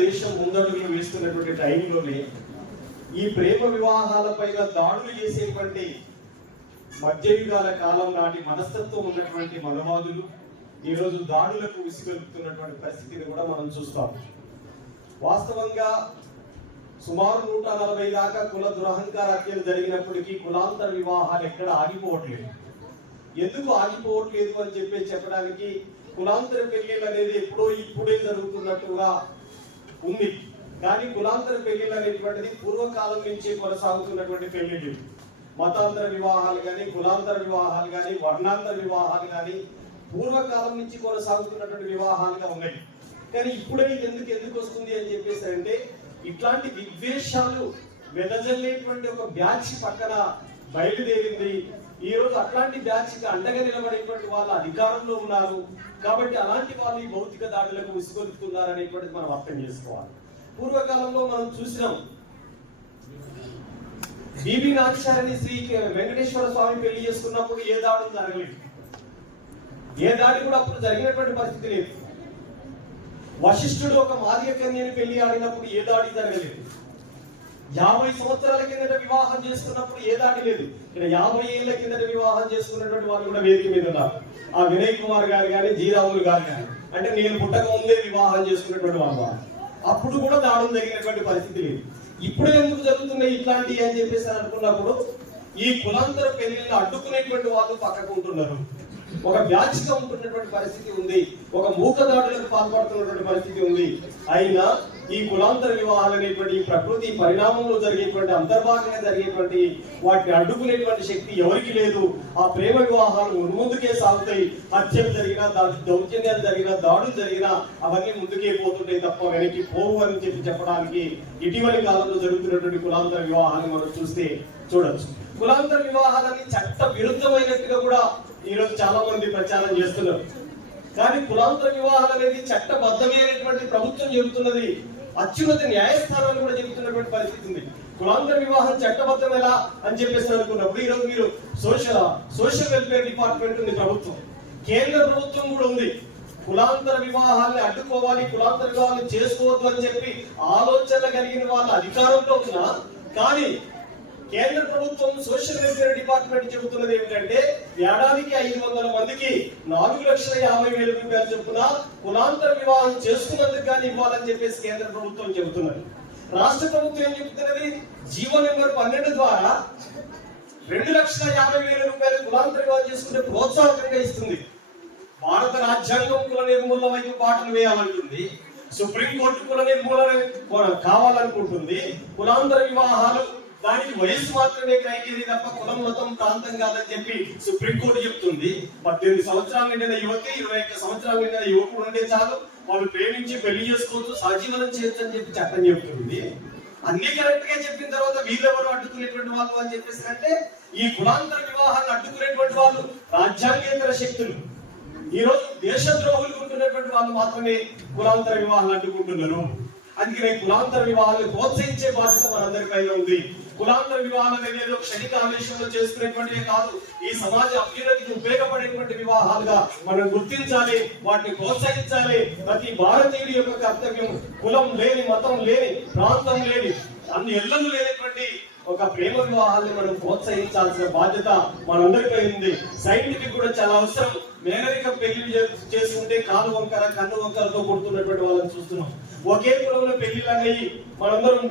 దేశం ముందడుగులు వేస్తున్నటువంటి టైంలోనే ఈ ప్రేమ వివాహాలపైన దాడులు చేసేటువంటి మధ్యయుగాల కాలం నాటి మనస్తత్వం ఉన్నటువంటి మనవాదులు ఈరోజు దాడులకు విసిగొలుపుతున్నటువంటి పరిస్థితిని కూడా మనం చూస్తాం. వాస్తవంగా సుమారు 140 దాకా కుల దురహంకార హత్యలు జరిగినప్పటికీ కులాంతర వివాహాలు ఎక్కడ ఆగిపోవట్లేదు. ఎందుకు ఆగిపోవట్లేదు అని చెప్పడానికి కులాంతర పెళ్లిళ్ళు అనేది ఎప్పుడో ఇప్పుడే జరుగుతున్నట్టుగా ఉంది. కానీ కులాంతర పెళ్లిళ్ళు అనేటువంటిది పూర్వకాలం నుంచి కొనసాగుతున్నటువంటి పెళ్లిళ్ళు. మతాంతర వివాహాలు కానీ, కులాంతర వివాహాలు కానీ, వర్ణాంతర వివాహాలు కానీ పూర్వకాలం నుంచి కొనసాగుతున్నటువంటి వివాహాలుగా ఉన్నాయి. కానీ ఇప్పుడే ఎందుకు వస్తుంది అని చెప్పేసి అంటే ఇట్లాంటి విద్వేషాలు వెదజల్లేటువంటి ఒక బ్యాచ్ పక్కన బయలుదేరింది. ఈ రోజు అట్లాంటి బ్యాచ్ కి అండగా నిలబడేటువంటి వాళ్ళ అధికారంలో ఉన్నారు. కాబట్టి అలాంటి వాళ్ళు ఈ భౌతిక దాడులకు విసుగొలుపుతున్నారు అనేటువంటిది మనం అర్థం చేసుకోవాలి. పూర్వకాలంలో మనం చూసినాం, బీబీ నాగేశ్వరని శ్రీ వెంకటేశ్వర స్వామి పెళ్లి చేసుకున్నప్పుడు ఏ దాడులు జరగలేదు. ఏ దాడి కూడా అప్పుడు జరిగినటువంటి పరిస్థితి లేదు. వశిష్ఠుడు ఒక మాదిగ కన్యని పెళ్లి ఆడినప్పుడు ఏ దాడి జరగలేదు. 50 సంవత్సరాల కిందట వివాహం చేసుకున్నప్పుడు ఏ దాడి లేదు. ఇక్కడ 50 ఏళ్ల కిందట వివాహం చేసుకున్నటువంటి వాళ్ళు కూడా వేదిక మీద ఉన్నారు. ఆ వినయ్ కుమార్ గారు కానీ, జీరాములు గారు కానీ, అంటే నేను పుట్టక ముందే వివాహం చేసుకున్నటువంటి వాళ్ళు. అప్పుడు కూడా దాడులు జరిగినటువంటి పరిస్థితి లేదు. ఇప్పుడు ఎందుకు జరుగుతున్నాయి ఇట్లాంటివి అని చెప్పేసి అనుకున్నప్పుడు ఈ కులాంతర పెళ్లిని అడ్డుకునేటువంటి వాళ్ళు పక్కకు ఉంటున్నారు. ఒక బ్యాచ్ గా ఉంటున్నటువంటి పరిస్థితి ఉంది. ఒక మూక దాడులకు పాల్పడుతున్నటువంటి పరిస్థితి ఉంది. అయినా ఈ కులాంతర వివాహాలు అనేటువంటి ప్రకృతి పరిణామంలో జరిగేటువంటి అంతర్భాగంగా జరిగేటువంటి వాటిని అడ్డుకునేటువంటి శక్తి ఎవరికి లేదు. ఆ ప్రేమ వివాహాలు ముందుకే సాగుతాయి. హత్యలు జరిగినా, దౌర్జన్యాలు జరిగినా, దాడులు జరిగినా అవన్నీ ముందుకే పోతుంటాయి తప్ప వెనక్కి పోవు అని చెప్పడానికి ఇటీవలి కాలంలో జరుగుతున్నటువంటి కులాంతర వివాహాలను మనం చూడొచ్చు. కులాంతర వివాహాలన్నీ చట్ట విరుద్ధమైనట్టుగా కూడా ఈరోజు చాలా మంది ప్రచారం చేస్తున్నారు. కానీ కులాంతర వివాహాలు అనేది చట్టబద్ధమైనటువంటి ప్రభుత్వం చెబుతున్నది, అత్యున్నత న్యాయస్థానాలు కూడా చెబుతున్నటువంటి పరిస్థితి ఉంది. కులాంతర వివాహం చట్టబద్ధం ఎలా అని చెప్పేసి అనుకున్నప్పుడు ఈరోజు మీరు సోషల్ వెల్ఫేర్ డిపార్ట్మెంట్ ఉంది ప్రభుత్వం, కేంద్ర ప్రభుత్వం కూడా ఉంది. కులాంతర వివాహాన్ని అడ్డుకోవాలి, కులాంతర వివాహాన్ని చేసుకోవద్దు అని చెప్పి ఆలోచన కలిగిన వాళ్ళ అధికారంలో ఉన్నా కానీ కేంద్ర ప్రభుత్వం సోషల్ వెల్ఫేర్ డిపార్ట్మెంట్ చెబుతున్నది ఏమిటంటే ఏడాదికి 500 మందికి 4,50,000 రూపాయలు చొప్పున కులాంతర వివాహం చేసుకున్నందుకు కానీ ఇవ్వాలని చెప్పేసి కేంద్ర ప్రభుత్వం చెబుతున్నది. రాష్ట్ర ప్రభుత్వం ఏం చెబుతున్నది, జీవో నెంబర్ 12 ద్వారా 2,50,000 రూపాయలు కులాంతర వివాహం చేసుకుంటే ప్రోత్సాహకంగా ఇస్తుంది. భారత రాజ్యాంగం కుల నిర్మూలన వైపు బాటలు వేయాలంటుంది. సుప్రీంకోర్టు కుల నిర్మూలన కావాలనుకుంటుంది. కులాంతర వివాహాలు దానికి వయసు మాత్రమే క్రైటీరియా తప్ప కులం, మతం, ప్రాంతం కాదని చెప్పి సుప్రీంకోర్టు చెప్తుంది. 18 సంవత్సరాలు నిండిన యువతి, 21 సంవత్సరాలు నిండిన యువకుడు ఉంటే చాలు, వాళ్ళు ప్రేమించి పెళ్లి చేసుకోవచ్చు, సజీవనం చేయొచ్చు అని చెప్పి చట్టం చెప్తుంది. అన్ని కరెక్ట్ గా చెప్పిన తర్వాత వీళ్ళెవరు అడ్డుకునేటువంటి వాళ్ళు అని చెప్పేసి అంటే ఈ కులాంతర వివాహాన్ని అడ్డుకునేటువంటి వాళ్ళు రాజ్యాంగేతర శక్తులు. ఈ రోజు దేశద్రోహులు ఉంటున్నటువంటి వాళ్ళు మాత్రమే కులాంతర వివాహాలు అడ్డుకుంటున్నారు. అందుకనే కులాంతర వివాహాలను ప్రోత్సహించే బాధ్యత మనందరిపైన ఉంది. కులాంతర వివాహాలు అనేది ఏదో క్షణిక ఆవేశంలో చేసుకునేటువంటివి కాదు, ఈ సమాజ అభ్యున్నతికి ఉపయోగపడేటువంటి వివాహాలుగా మనం గుర్తించాలి, వాటిని ప్రోత్సహించాలి. ప్రతి భారతీయుడి యొక్క కర్తవ్యం కులం లేని, మతం లేని, ప్రాంతం లేని, అన్ని ఎల్లలు లేనటువంటి ఒక ప్రేమ వివాహాన్ని మనం ప్రోత్సహించాల్సిన బాధ్యత మనందరిపై ఉంది. సైంటిఫిక్ కూడా చాలా అవసరం. మేనరిక పెళ్లి చేసుకుంటే కాలు వంకర, కన్ను వంకరతో కొడుతున్నటువంటి వాళ్ళని చూస్తున్నాం. ఒకే కులంలో పెళ్లిళ్ళు అనేవి మనందరం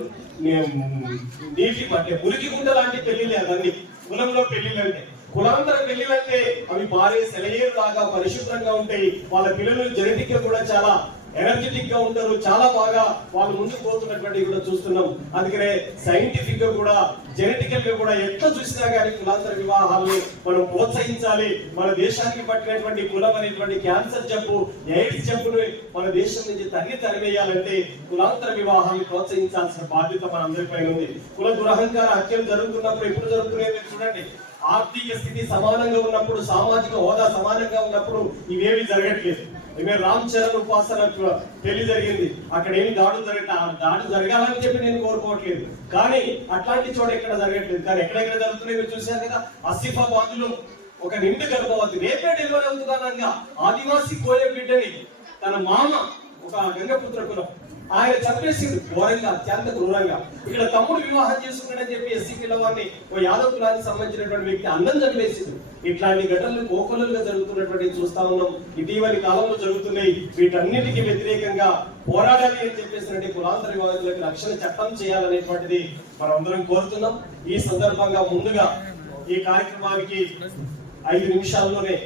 నీటి అంటే మురికి గుండ లాంటి పెళ్లిళ్ళే అవన్నీ కులంలో పెళ్లిళ్ళు అంటే. కులాంతర పెళ్లిళ్ళంటే అవి భారీ సెలయేరు లాగా పరిశుభ్రంగా ఉంటాయి. వాళ్ళ పిల్లలు జెనెటిక్ గా కూడా చాలా ఎనర్జెటిక్ గా ఉంటారు, చాలా బాగా వాళ్ళు ముందుకు పోతున్నటువంటి కూడా చూస్తున్నాం. అందుకనే సైంటిఫిక్ గా కూడా, జెనెటికల్ గా కూడా ఎట్లా చూసినా కానీ కులాంతర వివాహాలని మనం ప్రోత్సహించాలి. మన దేశానికి పట్టినటువంటి కులం అనేటువంటి క్యాన్సర్ జబ్బు, ఎయిడ్స్ జబ్బును మన దేశం నుంచి తరిమేయాలంటే కులాంతర వివాహాన్ని ప్రోత్సహించాల్సిన బాధ్యత మన అందరిపై ఉంది. కుల దురహంకార హత్యలు జరుగుతున్నప్పుడు ఎప్పుడు జరుగుతున్నాయో చూడండి. ఆర్థిక స్థితి సమానంగా ఉన్నప్పుడు, సామాజిక హోదా సమానంగా ఉన్నప్పుడు ఇవేవి జరగట్లేదు. రామ్ చరణ్ ఉపాసన పెళ్లి జరిగింది, అక్కడ ఏమి దాడులు జరగాలని చెప్పి నేను కోరుకోవట్లేదు. కానీ అట్లాంటి చోట ఎక్కడ జరగట్లేదు. కానీ ఎక్కడెక్కడ జరుగుతున్నాయి మీరు చూశారు కదా. ఆసిఫాబాద్ లో ఒక నిండు గర్భవతి రేపే డెలివరీ అవుతుందనగా ఆదివాసీ కోయ బిడ్డని తన మామ ఒక గంగపుత్ర కులం ఆయన చంపేసిండు ఘోరంగా, అత్యంత క్రూరంగా. ఇక్కడ తమ్ముడు వివాహం చేసుకున్నాడని చెప్పి ఎస్సీ పిల్లవాడిని ఓ యాదవ్ కులానికి సంబంధించినటువంటి వ్యక్తి అన్నం చంపేసిండు. ఇట్లాంటి ఘటనలు కోకొల్లలుగా జరుగుతున్నటువంటి చూస్తా ఉన్నాం. ఇటీవలి కాలంలో జరుగుతున్నాయి. వీటన్నిటికీ వ్యతిరేకంగా పోరాడాలి అని చెప్పేసినట్టు కులాంతర వివాదాలకు రక్షణ చట్టం చేయాలనేటువంటిది మనం అందరం కోరుతున్నాం. ఈ సందర్భంగా ముందుగా ఈ కార్యక్రమానికి 5 నిమిషాల్లోనే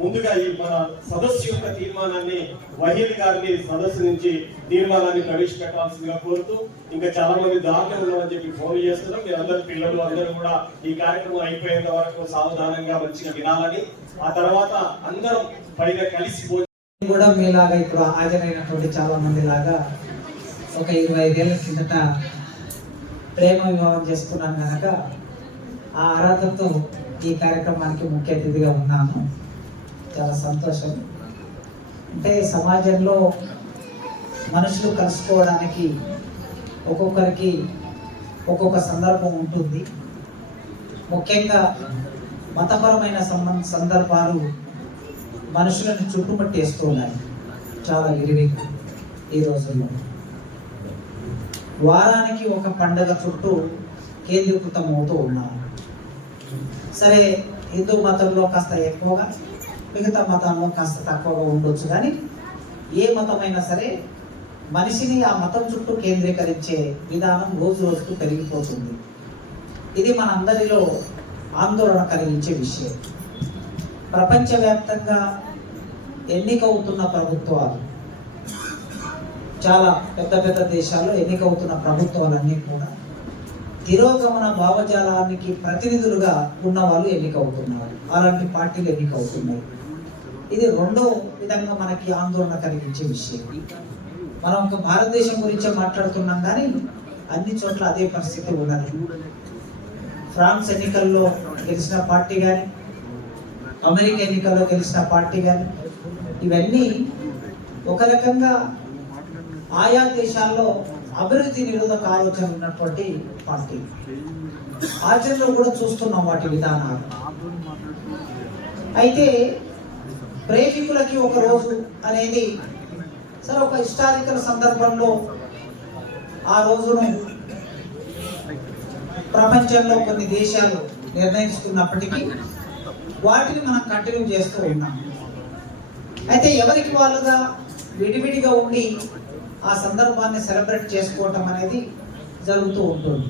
ముందుగా ఈ మన సదస్సు యొక్క తీర్మానాన్ని వహీల్ గారిని సదస్సు నుంచి తీర్మానాన్ని ప్రవేశపెట్టాల్సిందిగా కోరుతూ, ఇంకా చాలా మంది దారిలో ఉన్నామని చెప్పి ఫోన్ చేస్తున్నాం. మీరందరూ పిల్లలు అందరూ కూడా ఈ కార్యక్రమం అయిపోయేంత వరకు సావధానంగా మంచిగా వినాలని, ఆ తర్వాత అందరం పైన కలిసి కూడా మీలాగా ఇప్పుడు హాజరైనటువంటి చాలా మంది లాగా ఒక 25 ఏళ్ల కిందట ప్రేమ వివాహం చేసుకున్నాను కనుక ఆ అర్హతతో ఈ కార్యక్రమానికి ముఖ్య అతిథిగా ఉన్నాను. చాలా సంతోషం. అంటే సమాజంలో మనుషులు కలుసుకోవడానికి ఒక్కొక్కరికి ఒక్కొక్క సందర్భం ఉంటుంది. ముఖ్యంగా మతపరమైన సందర్భాలు మనుషులను చుట్టుముట్టేస్తూ ఉన్నాయి చాలా విరివిగా. ఈ రోజుల్లో వారానికి ఒక పండగ చుట్టూ కేంద్రీకృతం అవుతూ ఉన్నారు. సరే, హిందూ మతంలో కాస్త ఎక్కువగా, మిగతా మతంలో కాస్త తక్కువగా ఉండొచ్చు, కానీ ఏ మతమైనా సరే మనిషిని ఆ మతం చుట్టూ కేంద్రీకరించే విధానం రోజు రోజుకు పెరిగిపోతుంది. ఇది మనందరిలో ఆందోళన కలిగించే విషయం. ప్రపంచవ్యాప్తంగా ఎన్నికవుతున్న ప్రభుత్వాలు, చాలా పెద్ద పెద్ద దేశాల్లో ఎన్నికవుతున్న ప్రభుత్వాలన్నీ కూడా తిరోగమన భావజాలానికి ప్రతినిధులుగా ఉన్న వాళ్ళు ఎన్నికవుతున్నారు. అలాంటి పార్టీలు ఎన్నికవుతున్నాయి. ఇది రెండో విధంగా మనకి ఆందోళన కలిగించే విషయం. మనం ఒక భారతదేశం గురించే మాట్లాడుతున్నాం, కానీ అన్ని చోట్ల అదే పరిస్థితి ఉన్నది. ఫ్రాన్స్ ఎన్నికల్లో గెలిచిన పార్టీ కానీ, అమెరికా ఎన్నికల్లో గెలిచిన పార్టీ కానీ, ఇవన్నీ ఒక రకంగా ఆయా దేశాల్లో అభివృద్ధి నిరోధక ఆలోచన ఉన్నటువంటి పార్టీ. ఆచరణలో కూడా చూస్తున్నాం వాటి విధానాలు. అయితే ప్రేమికులకి ఒక రోజు అనేది సరే ఒక హిస్టారికల్ సందర్భంలో ఆ రోజును ప్రపంచంలో కొన్ని దేశాలు నిర్ణయించుకున్నప్పటికీ వాటిని మనం కంటిన్యూ చేస్తూ ఉన్నాం. అయితే ఎవరికి వాళ్ళుగా విడివిడిగా ఉండి ఆ సందర్భాన్ని సెలబ్రేట్ చేసుకోవటం అనేది జరుగుతూ ఉంటుంది.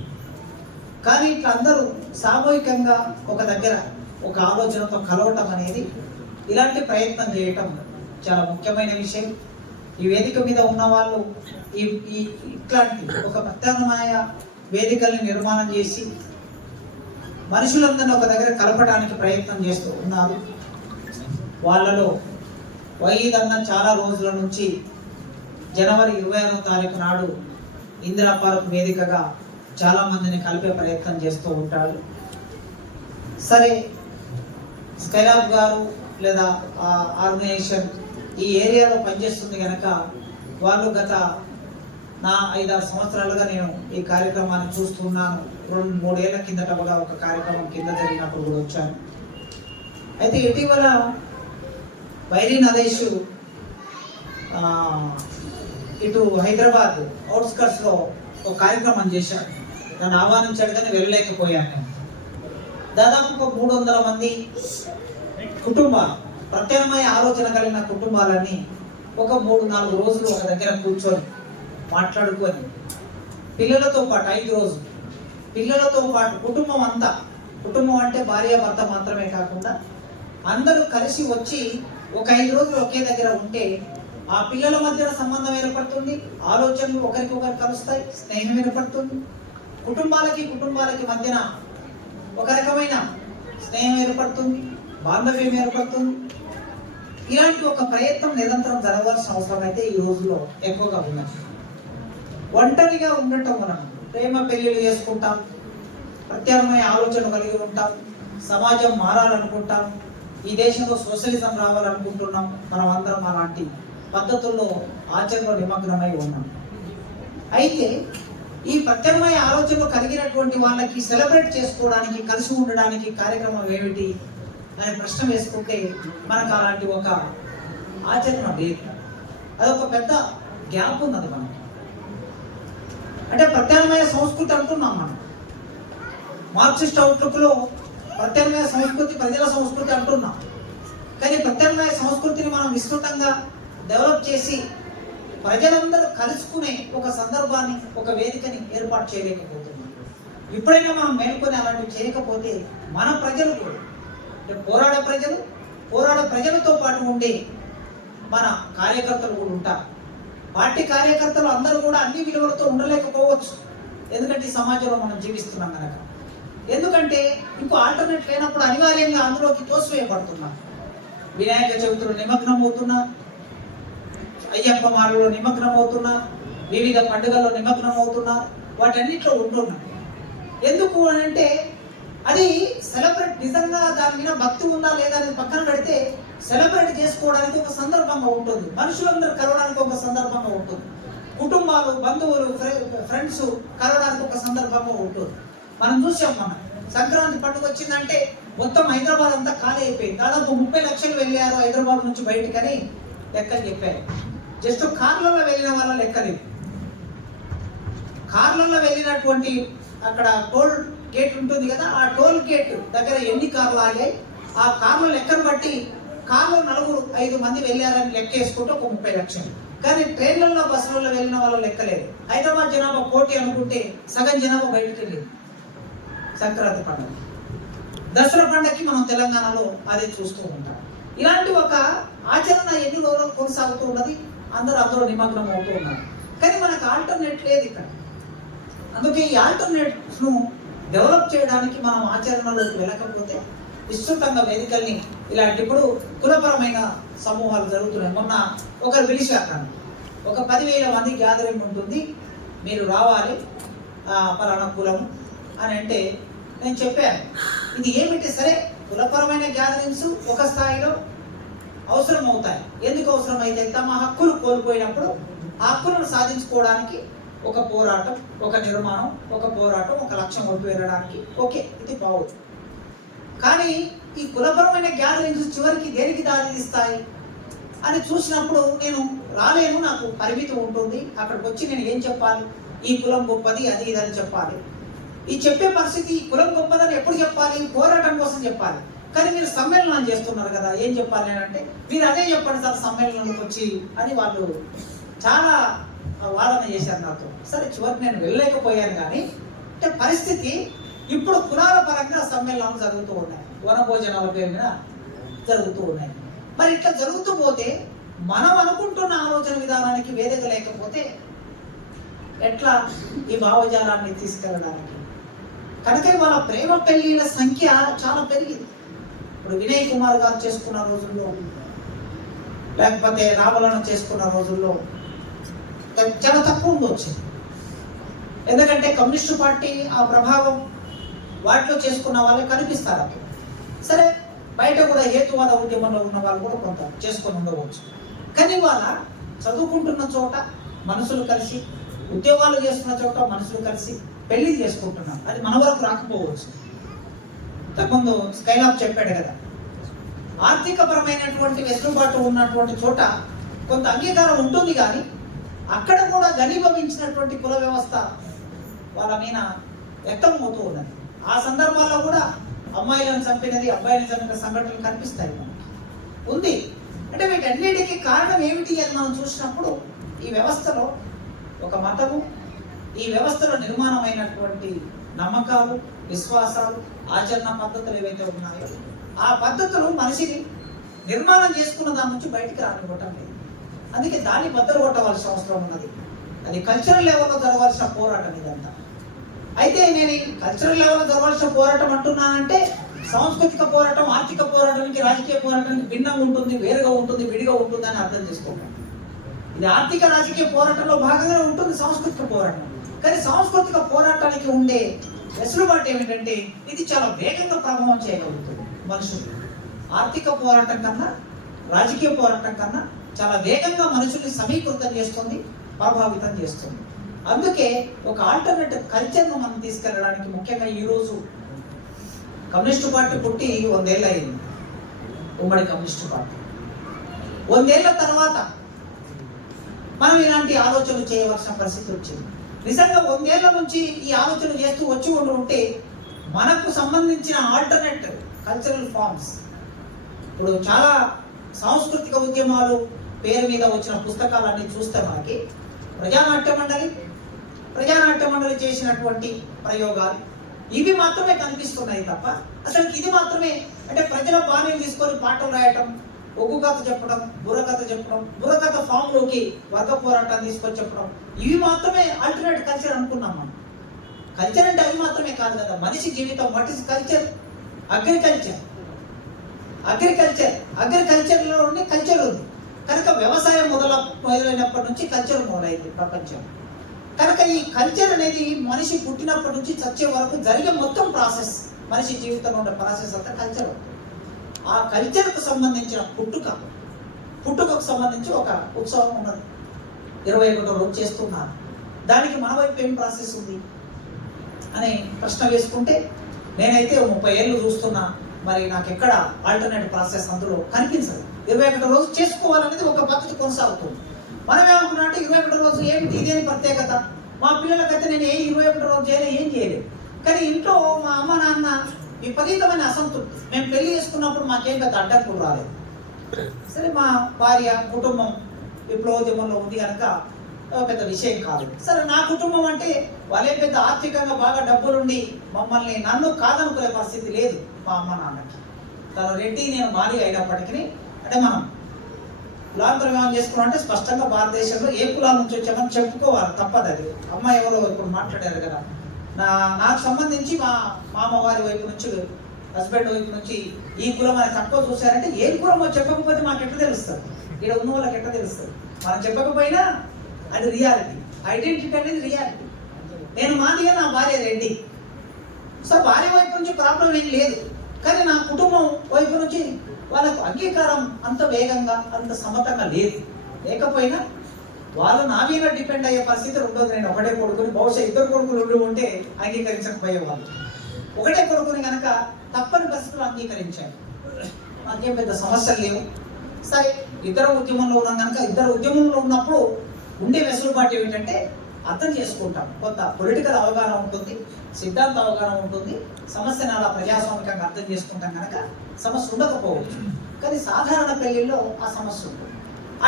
కానీ ఇట్లా అందరూ సామూహికంగా ఒక దగ్గర ఒక ఆలోచనతో కలవటం అనేది, ఇలాంటి ప్రయత్నం చేయటం చాలా ముఖ్యమైన విషయం. ఈ వేదిక మీద ఉన్న వాళ్ళు ఇట్లాంటి ఒక ప్రత్యామ్నాయ వేదికల్ని నిర్మాణం చేసి మనుషులందరినీ ఒక దగ్గర కలపడానికి ప్రయత్నం చేస్తూ ఉన్నారు. వాళ్ళలో వహీద్ అన్న చాలా రోజుల నుంచి జనవరి 26వ తారీఖు నాడు ఇందిరా పార్క్ వేదికగా చాలా మందిని కలిపే ప్రయత్నం చేస్తూ ఉంటాడు. సరే, స్కైలాబ్ గారు లేదా ఆర్గనైజేషన్ ఈ ఏరియాలో పనిచేస్తుంది కనుక వాళ్ళు గత 5-6 సంవత్సరాలుగా నేను ఈ కార్యక్రమాన్ని చూస్తున్నాను. 2-3 ఏళ్ల కిందట కూడా ఒక కార్యక్రమం కింద జరిగినప్పుడు కూడా వచ్చాను. అయితే ఇటీవల బైరీ నదేష్ ఇటు హైదరాబాద్ అవుట్స్కట్స్లో ఒక కార్యక్రమం చేశాడు. నన్ను ఆహ్వానించాడు కానీ వెళ్ళలేకపోయాను. దాదాపు ఒక 300 మంది కుటుంబాలు, ప్రత్యామ్నాయ ఆలోచన కలిగిన కుటుంబాలన్నీ ఒక 3-4 రోజులు ఒక దగ్గర కూర్చొని మాట్లాడుకొని పిల్లలతో పాటు 5 రోజులు పిల్లలతో పాటు కుటుంబం అంతా, కుటుంబం అంటే భార్య భర్త మాత్రమే కాకుండా అందరూ కలిసి వచ్చి ఒక 5 రోజులు ఒకే దగ్గర ఉంటే ఆ పిల్లల మధ్యన సంబంధం ఏర్పడుతుంది, ఆలోచనలు ఒకరికొకరు కలుస్తాయి, స్నేహం ఏర్పడుతుంది, కుటుంబాలకి మధ్యన ఒక రకమైన స్నేహం ఏర్పడుతుంది, బాంధవ్యం ఏర్పడుతుంది. ఇలాంటి ఒక ప్రయత్నం నిరంతరం జరగాల్సిన అవసరం అయితే ఈ రోజుల్లో ఎక్కువగా ఉన్నది. ఒంటరిగా ఉండటం, మనం ప్రేమ పెళ్లిళ్ళు చేసుకుంటాం, ప్రత్యామ్నాయ ఆలోచన కలిగి ఉంటాం, సమాజం మారాలనుకుంటాం, ఈ దేశంలో సోషలిజం రావాలనుకుంటున్నాం. మనం అందరం అలాంటి పద్ధతుల్లో ఆచరణలో నిమగ్నమై ఉన్నాం. అయితే ఈ ప్రత్యామ్నాయ ఆలోచనలు కలిగినటువంటి వాళ్ళకి సెలబ్రేట్ చేసుకోవడానికి, కలిసి ఉండడానికి కార్యక్రమం ఏమిటి అనే ప్రశ్న వేసుకుంటే మనకు అలాంటి ఒక ఆచరణ లేదు. అదొక పెద్ద గ్యాప్ ఉన్నది మనకి. అంటే ప్రత్యామ్నాయ సంస్కృతి అంటున్నాం మనం. మార్క్సిస్ట్ అవుట్లుక్లో ప్రత్యామ్నాయ సంస్కృతి ప్రజల సంస్కృతి అంటున్నాం. కానీ ప్రత్యామ్నాయ సంస్కృతిని మనం విస్తృతంగా డెవలప్ చేసి ప్రజలందరూ కలుసుకునే ఒక సందర్భాన్ని, ఒక వేదికని ఏర్పాటు చేయలేకపోతున్నాం. ఇప్పుడైనా మనం మేల్కొని అలాంటివి చేయకపోతే మన ప్రజలు కూడా, అంటే పోరాడే ప్రజలతో పాటు ఉండే మన కార్యకర్తలు కూడా ఉంటారు. పార్టీ కార్యకర్తలు అందరూ కూడా అన్ని విలువలతో ఉండలేకపోవచ్చు, ఎందుకంటే ఈ సమాజంలో మనం జీవిస్తున్నాం కనుక. ఎందుకంటే ఇంకో ఆల్టర్నేట్ లేనప్పుడు అనివార్యంగా అందులోకి తోసివేయబడుతున్నాం. వినాయక చవితిలో నిమగ్నం అవుతున్నా, అయ్యప్ప మాలలో నిమగ్నం అవుతున్నా, వివిధ పండుగల్లో నిమగ్నం అవుతున్నా, వాటన్నిటిలో ఉంటున్నాం. ఎందుకు అని అంటే అది సెలబ్రేట్, నిజంగా దాని మీద భక్తి ఉందా లేదా అని పక్కన పెడితే సెలబ్రేట్ చేసుకోవడానికి ఒక సందర్భంగా ఉంటుంది, మనుషులందరూ కలవడానికి ఒక సందర్భంగా ఉంటుంది, కుటుంబాలు, బంధువులు, ఫ్రెండ్స్ కలవడానికి ఒక సందర్భంగా ఉంటుంది. మనం చూసాం, మన సంక్రాంతి పండుగ వచ్చిందంటే మొత్తం హైదరాబాద్ అంతా ఖాళీ అయిపోయింది. దాదాపు 30 లక్షలు వెళ్ళారు హైదరాబాద్ నుంచి బయటకని లెక్కలు చెప్పారు. జస్ట్ కార్లలో వెళ్ళిన వాళ్ళ లెక్కలేదు. కార్లలో వెళ్ళినటువంటి అక్కడ టోల్ గేట్ ఉంటుంది కదా, ఆ టోల్ గేట్ దగ్గర ఎన్ని కార్లు ఆగాయి, ఆ కార్ల లెక్కను బట్టి కార్లో 4-5 మంది వెళ్ళారని లెక్క వేసుకుంటే ఒక 30 లక్షలు. కానీ ట్రైన్లలో, బస్సులలో వెళ్ళిన వాళ్ళ లెక్కలేదు. హైదరాబాద్ జనాభా 1 కోటి అనుకుంటే సగం జనాభా బయటకు వెళ్ళింది సంక్రాంతి పండుగ. దసరా పండుగకి మనం తెలంగాణలో అదే చూస్తూ ఉంటాం. ఇలాంటి ఒక ఆచరణ ఎన్ని రోజులు కొనసాగుతూ ఉన్నది, అందరూ నిమగ్నం అవుతూ ఉన్నారు. కానీ మనకు ఆల్టర్నేట్ లేదు ఇక్కడ. అందుకే ఈ ఆల్టర్నేట్స్ ను డెవలప్ చేయడానికి మనం ఆచరణలోకి వెళ్ళకపోతే విస్తృతంగా వేదికల్ని ఇలాంటి ఇప్పుడు కులపరమైన సమూహాలు జరుగుతున్నాయి. మొన్న ఒకరు పిలిచారు, ఒక 10,000 మంది గ్యాదరింగ్ ఉంటుంది, మీరు రావాలి పలానా కులం అని అంటే నేను చెప్పాను, ఇది ఏమిటి? సరే, కులపరమైన గ్యాదరింగ్స్ ఒక స్థాయిలో అవసరం అవుతాయి. ఎందుకు అవసరం అయితే, తమ హక్కులు కోల్పోయినప్పుడు ఆ హక్కులను సాధించుకోవడానికి ఒక పోరాటం, ఒక నిర్మాణం, ఒక పోరాటం, ఒక లక్ష్యం వైపు వెళ్ళడానికి ఓకే, ఇది బాగుంది. కానీ ఈ కులపరమైన గ్యాదరింగ్స్ చివరికి దేనికి దారితీస్తాయి అని చూసినప్పుడు నేను రాలేను, నాకు పరిమితి ఉంటుంది. అక్కడికి వచ్చి నేను ఏం చెప్పాలి? ఈ కులం గొప్పది, అది ఇది అని చెప్పాలి. ఈ చెప్పే పరిస్థితి, ఈ కులం గొప్పదని ఎప్పుడు చెప్పాలి? పోరాటం కోసం చెప్పాలి. కానీ మీరు సమ్మేళనం చేస్తున్నారు కదా, ఏం చెప్పాలి అని అంటే, మీరు అదే చెప్పండి సార్ సమ్మేళనంలోకి వచ్చి అని వాళ్ళు చాలా వాదన చేశారు నాతో. సరే, చివరికి నేను వెళ్ళలేకపోయాను. కానీ అంటే పరిస్థితి ఇప్పుడు కులాల పరంగా సమ్మేళనాలు జరుగుతూ ఉన్నాయి, వనభోజనాల పేరు మీద జరుగుతూ ఉన్నాయి. మరి ఇట్లా జరుగుతూ పోతే మనం అనుకుంటున్న ఆలోచన విధానానికి వేదిక లేకపోతే ఎట్లా ఈ భావజాలాన్ని తీసుకెళ్ళడానికి? కనుక వాళ్ళ ప్రేమ పెళ్లిళ్ళ సంఖ్య చాలా పెరిగింది. ఇప్పుడు వినయ్ కుమార్ గారు చేసుకున్న రోజుల్లో, లేకపోతే రామలను చేసుకున్న రోజుల్లో చాలా తక్కువ ఉండొచ్చు. ఎందుకంటే కమ్యూనిస్టు పార్టీ ఆ ప్రభావం వాటిలో చేసుకున్న వాళ్ళే కనిపిస్తారు. సరే, బయట కూడా హేతువాద ఉద్యమంలో ఉన్న వాళ్ళు కూడా కొంత చేసుకొని ఉండవచ్చు. కానీ వాళ్ళ చదువుకుంటున్న చోట మనుషులు కలిసి, ఉద్యోగాలు చేస్తున్న చోట మనుషులు కలిసి పెళ్లి చేసుకుంటున్నారు. అది మన వరకు రాకపోవచ్చు. ఇంతకుముందు స్కైలాబ్ చెప్పాడు కదా, ఆర్థిక పరమైనటువంటి వెసులుబాటు ఉన్నటువంటి చోట కొంత అంగీకారం ఉంటుంది. కానీ అక్కడ కూడా ఘనీభవించినటువంటి కుల వ్యవస్థ వాళ్ళ మీద వ్యక్తం అవుతూ ఉన్నది. ఆ సందర్భాల్లో కూడా అమ్మాయిలను చంపినది, అబ్బాయిలను చంపిన సంఘటనలు కనిపిస్తాయి మనకి ఉంది. అంటే వీటన్నిటికీ కారణం ఏమిటి అని మనం చూసినప్పుడు, ఈ వ్యవస్థలో ఒక మతము, ఈ వ్యవస్థలో నిర్మాణమైనటువంటి నమ్మకాలు, విశ్వాసాలు, ఆచరణ పద్ధతులు ఏవైతే ఉన్నాయో, ఆ పద్ధతులు మనిషిని నిర్మాణం చేసుకున్న దాని నుంచి బయటికి రానివ్వటం లేదు. అందుకే దాన్ని బద్దలు కొట్టవలసిన అవసరం ఉన్నది. అది కల్చరల్ లెవెల్లో జరగాల్సిన పోరాటం ఇదంతా. అయితే నేను కల్చరల్ లెవెల్లో జరగాల్సిన పోరాటం అంటున్నానంటే, సాంస్కృతిక పోరాటం ఆర్థిక పోరాటానికి, రాజకీయ పోరాటానికి భిన్నంగా ఉంటుంది, వేరుగా ఉంటుంది, విడిగా ఉంటుంది అని అర్థం చేసుకోవాలి. ఇది ఆర్థిక రాజకీయ పోరాటంలో భాగంగా ఉంటుంది సాంస్కృతిక పోరాటం. కానీ సాంస్కృతిక పోరాటానికి ఉండే వెసులుబాటు ఏమిటంటే, ఇది చాలా వేగంగా ప్రభావం చేయగలుగుతుంది మనుషులు. ఆర్థిక పోరాటం కన్నా, రాజకీయ పోరాటం కన్నా చాలా వేగంగా మనుషుల్ని సమీకృతం చేస్తుంది, ప్రభావితం చేస్తుంది. అందుకే ఒక ఆల్టర్నేటివ్ కల్చర్ను మనం తీసుకెళ్ళడానికి, ముఖ్యంగా ఈరోజు కమ్యూనిస్టు పార్టీ పుట్టి 100 ఏళ్ళు అయింది. ఉమ్మడి కమ్యూనిస్టు పార్టీ 100 ఏళ్ల తర్వాత మనం ఇలాంటి ఆలోచనలు చేయవలసిన పరిస్థితి వచ్చింది. నిజంగా 100 ఏళ్ల నుంచి ఈ ఆలోచన చేస్తూ వచ్చి ఉంటే మనకు సంబంధించిన ఆల్టర్నేట్ కల్చరల్ ఫార్మ్స్, ఇప్పుడు చాలా సాంస్కృతిక ఉద్యమాలు పేరు మీద వచ్చిన పుస్తకాలన్నీ చూస్తే మనకి ప్రజానాట్య మండలి చేసినటువంటి ప్రయోగాలు ఇవి మాత్రమే కనిపిస్తున్నాయి తప్ప అసలు ఇది మాత్రమే అంటే ప్రజల బాణీలు తీసుకొని పాటలు రాయటం, ఒగ్గు కథ చెప్పడం, బుర్రకథ ఫామ్ లోకి వర్గ పోరాటాన్ని తీసుకొని చెప్పడం, ఇవి మాత్రమే ఆల్టర్నేట్ కల్చర్ అనుకున్నాం మనం. కల్చర్ అంటే అవి మాత్రమే కాదు కదా, మనిషి జీవితం. What is culture? అగ్రికల్చర్లోనే కల్చర్ ఉంది కనుక వ్యవసాయం మొదలైనప్పటి నుంచి కల్చర్ మొదలైంది ప్రపంచం. కనుక ఈ కల్చర్ అనేది మనిషి పుట్టినప్పటి నుంచి చచ్చే వరకు జరిగే మొత్తం ప్రాసెస్, మనిషి జీవితంలో ఉండే ప్రాసెస్ అంతా కల్చర్. ఆ కల్చర్కు సంబంధించిన పుట్టుకకు సంబంధించి ఒక ఉత్సవం ఉన్నది, 21వ రోజు చేస్తున్నారు. దానికి మన వైపు ఏం ప్రాసెస్ ఉంది అని ప్రశ్న వేసుకుంటే నేనైతే 30 ఏళ్ళు చూస్తున్నా, మరి నాకు ఎక్కడ ఆల్టర్నేట్ ప్రాసెస్ అందులో కనిపించదు. 21వ రోజు చేసుకోవాలనేది ఒక పద్ధతి కొనసాగుతుంది. మనం ఏమనుకున్నా అంటే 21వ రోజు ఏమిటి, ఇదేని ప్రత్యేకత, మా పిల్లలకైతే నేను 21వ రోజు ఏం చేయలేదు. కానీ ఇంట్లో మా అమ్మ నాన్న విపరీతమైన అసంతృప్తి. మేము పెళ్లి చేసుకున్నప్పుడు మాకేం పెద్ద అడ్డంకులు రాలేదు. సరే, మా భార్య కుటుంబం విప్లవోద్యమంలో ఉంది కనుక పెద్ద విషయం కాదు. సరే, నా కుటుంబం అంటే వాళ్ళే పెద్ద ఆర్థికంగా బాగా డబ్బులుండి నన్ను కాదనుకునే పరిస్థితి లేదు మా అమ్మ నాన్నకి. తను రెడ్డి, నేను మాది అయినప్పటికీ అంటే మనం కులాంతరం ఏమని చేసుకున్నాం అంటే స్పష్టంగా భారతదేశంలో ఏ కులాల నుంచి వచ్చామని చెప్పుకోవాలి, తప్పదు. అది అమ్మ ఎవరో ఇప్పుడు మాట్లాడారు కదా, నాకు సంబంధించి మా మామవారి వైపు నుంచి, హస్బెండ్ వైపు నుంచి ఈ కులం అని తక్కువ చూశారంటే ఏ కులమో చెప్పకపోతే మాకు ఎట్లా తెలుస్తుంది, ఇక్కడ ఉన్న వాళ్ళకి ఎట్లా తెలుస్తుంది. మనం చెప్పకపోయినా అది రియాలిటీ, ఐడెంటిటీ అనేది రియాలిటీ. నేను మాదిగా, నా భార్య రెడ్డి. సో భార్య వైపు నుంచి ప్రాబ్లం ఏం లేదు, కానీ నా కుటుంబం వైపు నుంచి వాళ్ళకు అంగీకారం అంత వేగంగా అంత సమతంగా లేకపోయినా వాళ్ళు నా మీద డిపెండ్ అయ్యే పరిస్థితి ఉండదు. నేను ఒకటే కొడుకుని, బహుశా 2 కొడుకులు ఉంటే అంగీకరించకపోయేవాళ్ళు. ఒకటే కొడుకుని కనుక తప్పని పరిస్థితులు అంగీకరించాను. నాకేం పెద్ద సమస్యలు లేవు. సరే, ఇద్దరు ఉద్యమంలో ఉన్నాం కనుక ఇద్దరు ఉద్యమంలో ఉన్నప్పుడు ఉండే వెసులుబాటు ఏమిటంటే అర్థం చేసుకుంటాం. కొంత పొలిటికల్ అవగాహన ఉంటుంది, సిద్ధాంత అవగాహన ఉంటుంది, సమస్యను అలా ప్రజాస్వామికంగా అర్థం చేసుకుంటాం కనుక సమస్య ఉండకపోవచ్చు. కానీ సాధారణ పెళ్లిలో ఆ సమస్య ఉంటుంది.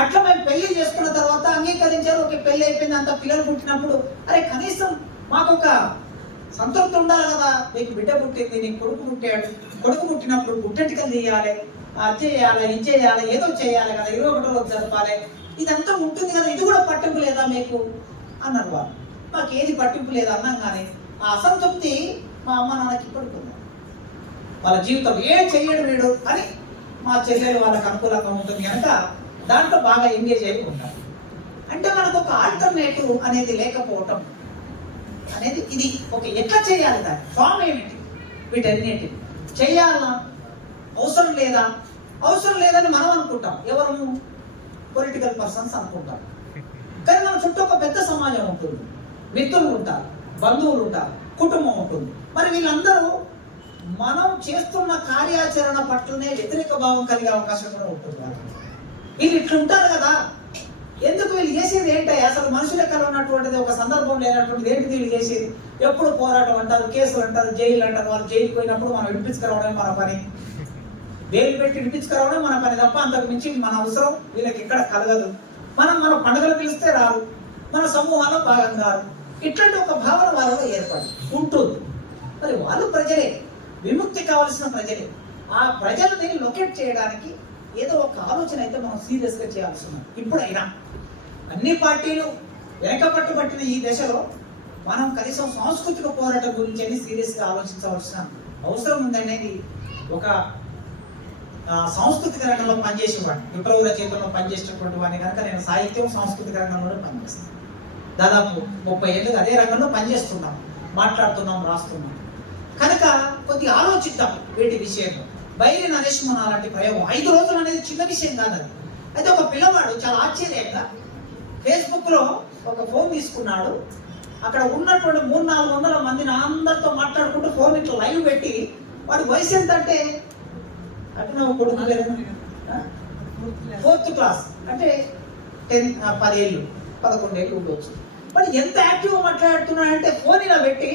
అట్లా మేము పెళ్లి చేసుకున్న తర్వాత అంగీకరించారు, ఓకే, పెళ్లి అయిపోయింది, అంత పిల్లలు పుట్టినప్పుడు అరే కనీసం మాకు ఒక సంతృప్తి ఉండాలి కదా, నీకు బిడ్డ పుట్టింది, నీకు కొడుకు పుట్టాడు, కొడుకు పుట్టినప్పుడు పుట్టెంటికలు తీయాలి, అది చేయాలి, ఇది చేయాలి, ఏదో చేయాలి కదా, 21వ రోజు జరపాలి, ఇదంతా ఉంటుంది కదా, ఇది కూడా పట్టింపు లేదా మీకు అన్నారు వాళ్ళు. మాకు ఏది పట్టింపు లేదు అన్నాం. కానీ ఆ అసంతృప్తి మా అమ్మ నాన్నకి ఇప్పటికి ఉంది. వాళ్ళ జీవితం ఏం చెయ్యడు వీడు అని మా చెల్లెలు వాళ్ళకి అనుకూలంగా ఉంటుంది కనుక దాంట్లో బాగా ఎంగేజ్ అయి ఉంటారు. అంటే మనకు ఒక ఆల్టర్నేటివ్ అనేది లేకపోవటం అనేది ఇది. ఓకే, ఎట్లా చేయాలి, దాన్ని ఫామ్ ఏమిటి, వీటన్నిటి చేయాలా, అవసరం లేదని మనం అనుకుంటాం. ఎవరు? పొలిటికల్ పర్సన్స్ అనుకుంటాం. కానీ మన చుట్టూ ఒక పెద్ద సమాజం ఉంటుంది, మిత్రులు ఉంటారు, బంధువులు ఉంటారు, కుటుంబం ఉంటుంది. మరి వీళ్ళందరూ మనం చేస్తున్న కార్యాచరణ పట్లనే వ్యతిరేక భావం కలిగే అవకాశం కూడా ఉంటుంది. వీళ్ళు ఇట్లుంటారు కదా, ఎందుకు వీళ్ళు చేసేది ఏంటి, అసలు మనుషుల లెక్కలు ఉన్నటువంటిది ఒక సందర్భం లేనటువంటిది ఏంటి వీళ్ళు చేసేది, ఎప్పుడు పోరాటం అంటారు, కేసులు అంటారు, జైలు అంటారు. వాళ్ళు జైలుకి పోయినప్పుడు మనం విడిపించుకురావడమే మన పని, వేలు పెట్టి విడిపించుకురావడం మన పని తప్ప అంతకు మించి మన అవసరం వీళ్ళకి ఎక్కడ కలగదు. మన పండుగలు పిలిస్తే రారు, మన సమూహాల్లో భాగం కాదు. ఇట్లాంటి ఒక భావన వాళ్ళలో ఏర్పడి ఉంటుంది. మరి వాళ్ళు ప్రజలే, విముక్తి కావాల్సిన ప్రజలే. ఆ ప్రజలని లొకేట్ చేయడానికి ఏదో ఒక ఆలోచన అయితే మనం సీరియస్గా చేయాల్సి ఉంది. ఇప్పుడైనా అన్ని పార్టీలు వెనకపట్టు పట్టిన ఈ దశలో మనం కనీసం సాంస్కృతిక పోరాటం గురించి సీరియస్గా ఆలోచించవలసిన అవసరం ఉందనేది ఒక సాంస్కృతిక రంగంలో పనిచేసేవాడిని, విప్లవ రచయితలో పనిచేసేటువంటి వాడిని కనుక నేను సాహిత్యం సాంస్కృతిక రంగంలో పనిచేస్తాను. దాదాపు 30 ఏళ్ళుగా అదే రంగంలో పనిచేస్తున్నాం, మాట్లాడుతున్నాం, రాస్తున్నాం. కనుక కొద్దిగా ఆలోచిద్దాం వీటి విషయంలో. బైరి నరేష్ మన అలాంటి ప్రయోగం 5 రోజులు అనేది చిన్న విషయం కాదు. అది అయితే ఒక పిల్లవాడు చాలా ఆశ్చర్యంగా ఫేస్బుక్లో ఒక ఫోన్ తీసుకున్నాడు. అక్కడ ఉన్నటువంటి 300-400 మందిని అందరితో మాట్లాడుకుంటూ ఫోన్ ఇట్లా లైవ్ పెట్టి, వాడి వయసు ఎంత అంటే అంటే నా కొడుకు 4th క్లాస్ అంటే 10 ఏళ్ళు 11 ఏళ్ళు ఉండవచ్చు. మరి ఎంత యాక్టివ్గా మాట్లాడుతున్నాడంటే ఫోన్ ఇలా పెట్టి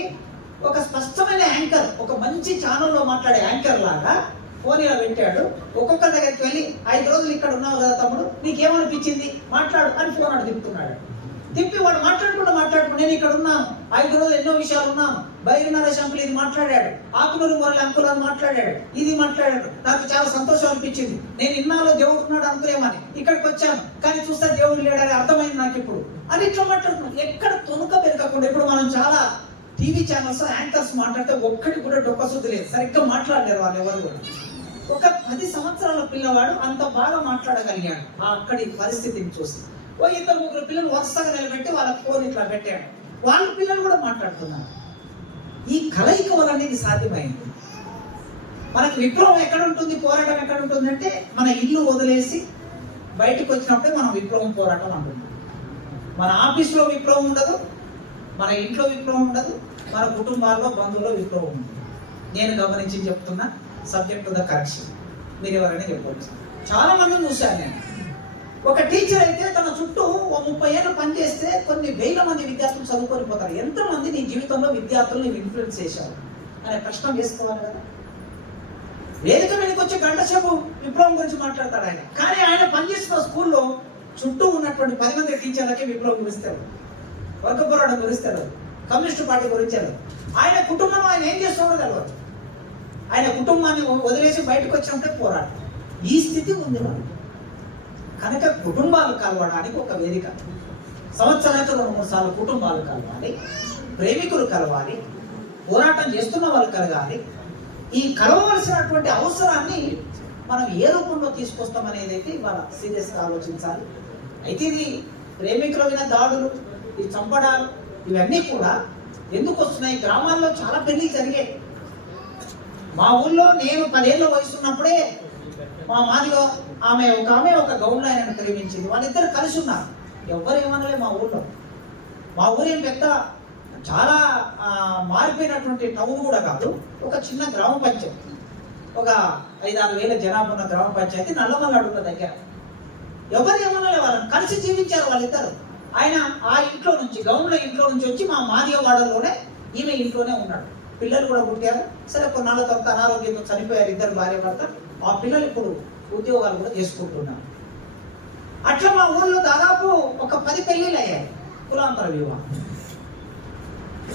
ఒక స్పష్టమైన యాంకర్, ఒక మంచి ఛానల్లో మాట్లాడే యాంకర్ లాగా ఫోన్ ఇలా పెట్టాడు. ఒక్కొక్క దగ్గరికి వెళ్ళి 5 రోజులు ఇక్కడ ఉన్నావు కదా తమ్ముడు, నీకేమనిపించింది మాట్లాడు అని ఫోన్ అటు తిప్పుతున్నాడు. తిప్పి వాడు మాట్లాడుకుంటూ నేను ఇక్కడ ఉన్నాను, 5 రోజులు ఎన్నో విషయాలు ఉన్నాను, బైరినరేష్ అంకుల్ ఇది మాట్లాడాడు, ఆకునూరు మొరలి అంకుల్ అని మాట్లాడాడు, ఇది మాట్లాడాడు, నాకు చాలా సంతోషం అనిపించింది, నేను ఇన్నాళ్ళు దేవుడు ఉన్నాడు అనుకునేమని ఇక్కడికి వచ్చాను, కానీ చూస్తే దేవుడు లేడని అర్థమైంది నాకు ఇప్పుడు అని ఇట్లా మాట్లాడుతున్నాడు. ఎక్కడ తొనుక పెరగకుండా. ఇప్పుడు మనం చాలా టీవీ ఛానల్స్ యాంకర్స్ మాట్లాడితే ఒక్కటి కూడా డొక్కసుద్ది లేదు, సరిగ్గా మాట్లాడలేరు వాళ్ళు ఎవరు కూడా. ఒక 10 సంవత్సరాల పిల్లవాడు అంత బాగా మాట్లాడగలిగాడు ఆ అక్కడి పరిస్థితిని చూసి. 2-3 పిల్లలు వరుసగా నిలబెట్టి వాళ్ళ ఫోన్ ఇట్లా పెట్టాడు, వాళ్ళ పిల్లలు కూడా మాట్లాడుతున్నారు. ఈ కలయిక వల్ల అనేది సాధ్యమైంది. మనకి విప్లవం ఎక్కడ ఉంటుంది, పోరాటం ఎక్కడ ఉంటుంది అంటే మన ఇల్లు వదిలేసి బయటకు వచ్చినప్పుడే మనం విప్లవం పోరాటం అంటున్నాం. మన ఆఫీస్లో విప్లవం ఉండదు, మన ఇంట్లో విప్లవం ఉండదు, మన కుటుంబాల్లో బంధువుల్లో విప్లవం ఉండదు. నేను గమనించి చెప్తున్నా, సబ్జెక్ట్ ద కరెక్షన్. మీరు ఎవరైనా చెప్పవచ్చు. చాలా మందిని చూశాను నేను. ఒక టీచర్ అయితే తన చుట్టూ 30 ఏళ్ళు పనిచేస్తే కొన్ని వేల మంది విద్యార్థులు చదువుకొని పోతారు. ఎంతమంది నీ జీవితంలో విద్యార్థులను ఇన్ఫ్లుయెన్స్ చేశారు అనే ప్రశ్న వేసుకోవాలి కదా. వేదిక మీదకి వచ్చి గంట సేపు విప్లవం గురించి మాట్లాడతాడు ఆయన, కానీ ఆయన పనిచేస్తున్న స్కూల్లో చుట్టూ ఉన్నటువంటి 10 మంది టీచర్లకే విప్లవం గురిస్తారు, వర్గ పోరాటం గురిస్తారు, కమ్యూనిస్టు పార్టీ గురించారు. ఆయన కుటుంబం ఆయన ఏం చేస్తున్నాడో తెలియదు. ఆయన కుటుంబాన్ని వదిలేసి బయటకు వచ్చినట్టే పోరాటం. ఈ స్థితి ఉంది వాళ్ళు. కనుక కుటుంబాలు కలవడానికి ఒక వేదిక, సంవత్సరానికి 2-3 సార్లు కుటుంబాలు కలవాలి, ప్రేమికులు కలవాలి, పోరాటం చేస్తున్న వాళ్ళు కలగాలి. ఈ కలవలసినటువంటి అవసరాన్ని మనం ఏ రూపంలో తీసుకొస్తామనేది అయితే ఇవాళ సీరియస్గా ఆలోచించాలి. అయితే ఇది ప్రేమికుల మీద దాడులు, ఈ చంపడాలు ఇవన్నీ కూడా ఎందుకు వస్తున్నాయి? గ్రామాల్లో చాలా పెళ్లి జరిగాయి. మా ఊళ్ళో నేను 10 ఏళ్ళ వయసు ఉన్నప్పుడే మా మాదిలో ఆమె ఒక గౌండ్ల ఆయనను ప్రేమించింది. వాళ్ళిద్దరు కలిసి ఉన్నారు. ఎవ్వరు ఏమనలే మా ఊళ్ళో. మా ఊరేం పెద్ద చాలా మారిపోయినటువంటి టౌన్ కూడా కాదు, ఒక చిన్న గ్రామ పంచాయతీ, ఒక 5-6 వేల జనాభా ఉన్న గ్రామ పంచాయతీ, నల్లమల్లాడున్న దగ్గర. ఎవరు ఏమనలే, వాళ్ళని కలిసి జీవించారు వాళ్ళిద్దరు. ఆయన ఆ ఇంట్లో నుంచి, గౌండ్ల ఇంట్లో నుంచి వచ్చి మా మాదిగ వాడల్లోనే ఈమె ఇంట్లోనే ఉన్నాడు. పిల్లలు కూడా పుట్టారు. సరే, కొన్నాళ్ళ తర్వాత అనారోగ్యంతో చనిపోయారు ఇద్దరు భార్య భర్త. ఆ పిల్లలు ఇప్పుడు ఉద్యోగాలు కూడా చేసుకుంటున్నారు. అట్లా మా ఊళ్ళో దాదాపు ఒక 10 పెళ్లిళ్ళు అయ్యాయి, కులాంతర వివాహం.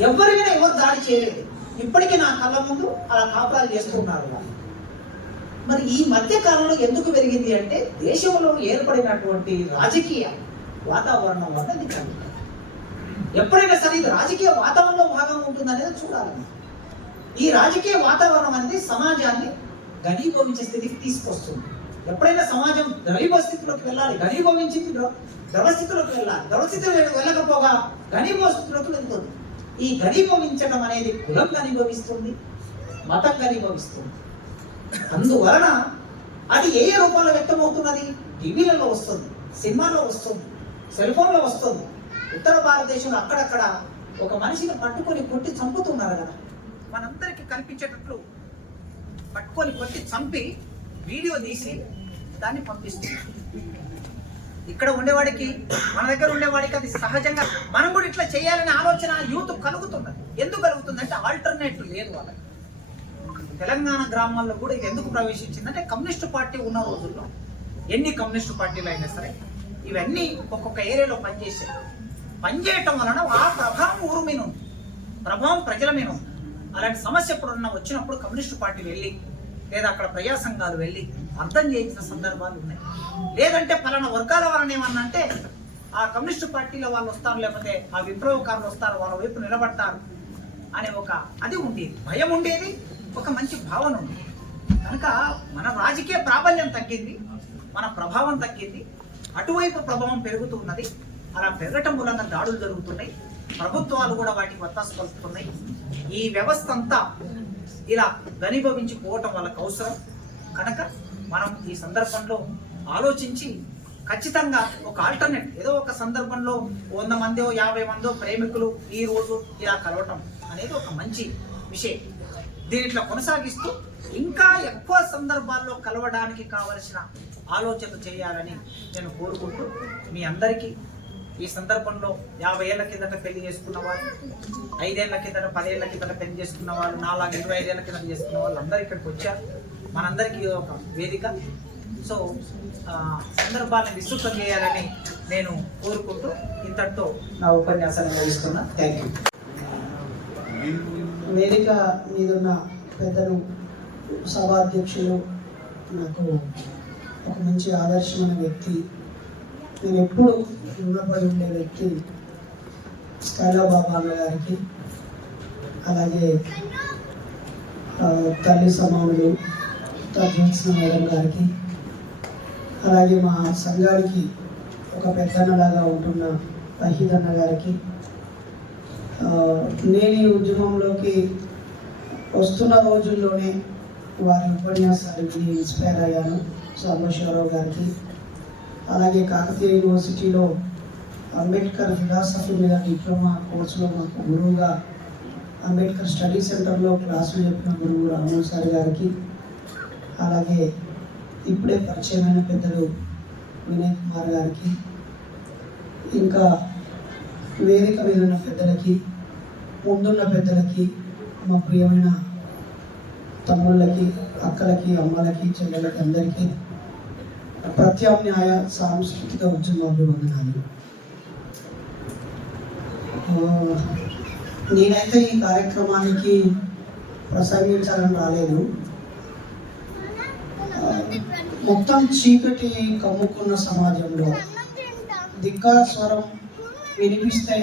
ఎవరి మీద ఎవరు దాడి చేయలేదు. ఇప్పటికీ నా కళ్ళ ముందు అలా కాపురాలు చేస్తున్నారు వాళ్ళు. మరి ఈ మధ్య కాలంలో ఎందుకు పెరిగింది అంటే దేశంలో ఏర్పడినటువంటి రాజకీయ వాతావరణం వల్ల ఇది కలుగుతుంది. ఎప్పుడైనా సరే ఇది రాజకీయ వాతావరణంలో భాగంగా ఉంటుందనేది చూడాలి. ఈ రాజకీయ వాతావరణం అనేది సమాజాన్ని ఘనీభవించే స్థితికి తీసుకొస్తుంది. ఎప్పుడైనా సమాజం ద్రవీభవ స్థితిలోకి వెళ్ళాలి, ఘనీభవించింది ద్రవస్థితిలోకి వెళ్ళాలి. ద్రవస్థితిలోకి వెళ్ళకపోగా ఘనీభవ స్థితిలోకి వెళ్తుంది. ఈ ఘనీభవించడం అనేది కులం ఘనీభవిస్తుంది, మతం ఘనీభవిస్తుంది. అందువలన అది ఏ రూపంలో వ్యక్తమవుతున్నది? టీవీలలో వస్తుంది, సినిమాలో వస్తుంది, సెల్ ఫోన్లో వస్తుంది. ఉత్తర భారతదేశంలో అక్కడక్కడ ఒక మనిషిని పట్టుకొని కొట్టి చంపుతున్నారు కదా. మనందరికీ కనిపించేటట్లు పట్టుకొని కొట్టి చంపి వీడియో తీసి దాన్ని పంపిస్తున్నారు. ఇక్కడ ఉండేవాడికి, మన దగ్గర ఉండేవాడికి అది సహజంగా మనం కూడా ఇట్లా చేయాలనే ఆలోచన యూత్ కలుగుతున్నది. ఎందుకు కలుగుతుందంటే ఆల్టర్నేటివ్ లేదు వాళ్ళకి. తెలంగాణ గ్రామాల్లో కూడా ఇది ఎందుకు ప్రవేశించిందంటే కమ్యూనిస్టు పార్టీ ఉన్న రోజుల్లో ఎన్ని కమ్యూనిస్టు పార్టీలు అయినా సరే ఇవన్నీ ఒక్కొక్క ఏరియాలో పనిచేయటం వలన ఆ ప్రభావం ఊరు మీద ఉంది, ప్రభావం ప్రజల మీద ఉంది. అలాంటి సమస్య ఎప్పుడున్నా వచ్చినప్పుడు కమ్యూనిస్టు పార్టీ వెళ్ళి లేదా అక్కడ ప్రజా సంఘాలు వెళ్ళి అర్థం చేయించిన సందర్భాలు ఉన్నాయి. లేదంటే పలానా వర్గాల వాళ్ళని ఏమన్నా అంటే ఆ కమ్యూనిస్టు పార్టీలో వాళ్ళు వస్తారు, లేకపోతే ఆ విప్లవకారులు వస్తారు, వాళ్ళ వైపు నిలబడతారు అనే ఒక అది ఉండేది, భయం ఉండేది, ఒక మంచి భావన ఉంది. కనుక మన రాజకీయ ప్రాబల్యం తగ్గింది, మన ప్రభావం తగ్గింది, అటువైపు ప్రభావం పెరుగుతున్నది. అలా పెరగటం మూలంగా దాడులు జరుగుతున్నాయి, ప్రభుత్వాలు కూడా వాటికి వత్తాసు పలుకుతున్నాయి. ఈ వ్యవస్థ అంతా ఇలా ఘనీభవించిపోవటం వాళ్ళకి అవసరం. కనుక మనం ఈ సందర్భంలో ఆలోచించి ఖచ్చితంగా ఒక ఆల్టర్నేట్, ఏదో ఒక సందర్భంలో 100 మందో 50 మందో ప్రేమికులు ఈ రోజు ఇలా కలవటం అనేది ఒక మంచి విషయం. దీనిట్లో కొనసాగిస్తూ ఇంకా ఎక్కువ సందర్భాల్లో కలవడానికి కావలసిన ఆలోచనలు చేయాలని నేను కోరుకుంటూ మీ అందరికీ ఈ సందర్భంలో 50 ఏళ్ల కిందట పెళ్లి చేసుకున్న వాళ్ళు, 5 ఏళ్ల కిందట, 10 ఏళ్ల కిందట పెళ్లి చేసుకున్న వాళ్ళు, 25 ఏళ్ల కిందట చేసుకున్న వాళ్ళు అందరూ ఇక్కడికి వచ్చారు. మనందరికీ ఒక వేదిక. సో సందర్భాన్ని విస్తృతం చేయాలని నేను కోరుకుంటూ ఇంతటితో నా ఉపన్యాసాన్ని ముగిస్తున్నా. Thank you. వేదిక మీదున్న పెద్దలు, సభాధ్యక్షులు, నాకు ఒక మంచి ఆదర్శమైన వ్యక్తి, నేను ఎప్పుడు రుణపడి ఉండే వ్యక్తి స్కైలా బాబా అన్న గారికి, అలాగే తల్లి సమానులు జ్యోత్స్న మేడం గారికి, అలాగే మా సంఘానికి ఒక పెద్దన్నలాగా ఉంటున్న వహీద్ అన్న గారికి, నేను ఈ ఉద్యమంలోకి వస్తున్న రోజుల్లోనే వారి ఉపన్యాసాలు విని ఇన్స్పైర్ అయ్యాను. సాంబశివరావు గారికి, అలాగే కాకతీయ యూనివర్సిటీలో అంబేద్కర్ ఫిలాసఫీ మీద డిప్లొమా కోర్సులో మాకు గురువుగా అంబేద్కర్ స్టడీ సెంటర్లో క్లాసులు చెప్పిన గురువు రామోహన్ సార్ గారికి, అలాగే ఇప్పుడే పరిచయమైన పెద్దలు వినయ్ కుమార్ గారికి, ఇంకా వేదిక మీద ఉన్న పెద్దలకి, ముందున్న పెద్దలకి, మా ప్రియమైన తమ్ముళ్ళకి, అక్కలకి, అమ్మలకి, చెల్లెలకి అందరికీ ప్రత్యామ్నాయ సాంస్కృతిక ఉద్యమాభివందనాలు. నేనైతే ఈ కార్యక్రమానికి ప్రసంగించాలని రాలేదు. మొత్తం చీకటి కమ్ముకున్న సమాజంలో ధిక్కార స్వరం వినిపిస్తే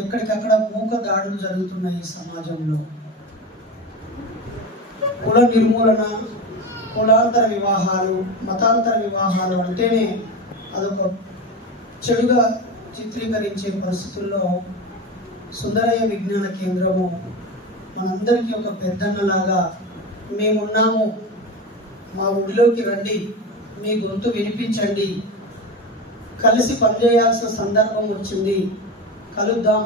ఎక్కడికక్కడ మూక దాడులు జరుగుతున్న ఈ సమాజంలో కుల నిర్మూలన, కులాంతర వివాహాలు, మతాంతర వివాహాలు అంటేనే అదొక చెడుగా చిత్రీకరించే పరిస్థితుల్లో సుందరయ్య విజ్ఞాన కేంద్రము మనందరికీ ఒక పెద్దన్నలాగా, మేమున్నాము, మా ఊళ్ళోకి రండి, మీ గొంతు వినిపించండి, కలిసి పనిచేయాల్సిన సందర్భం వచ్చింది, కలుద్దాం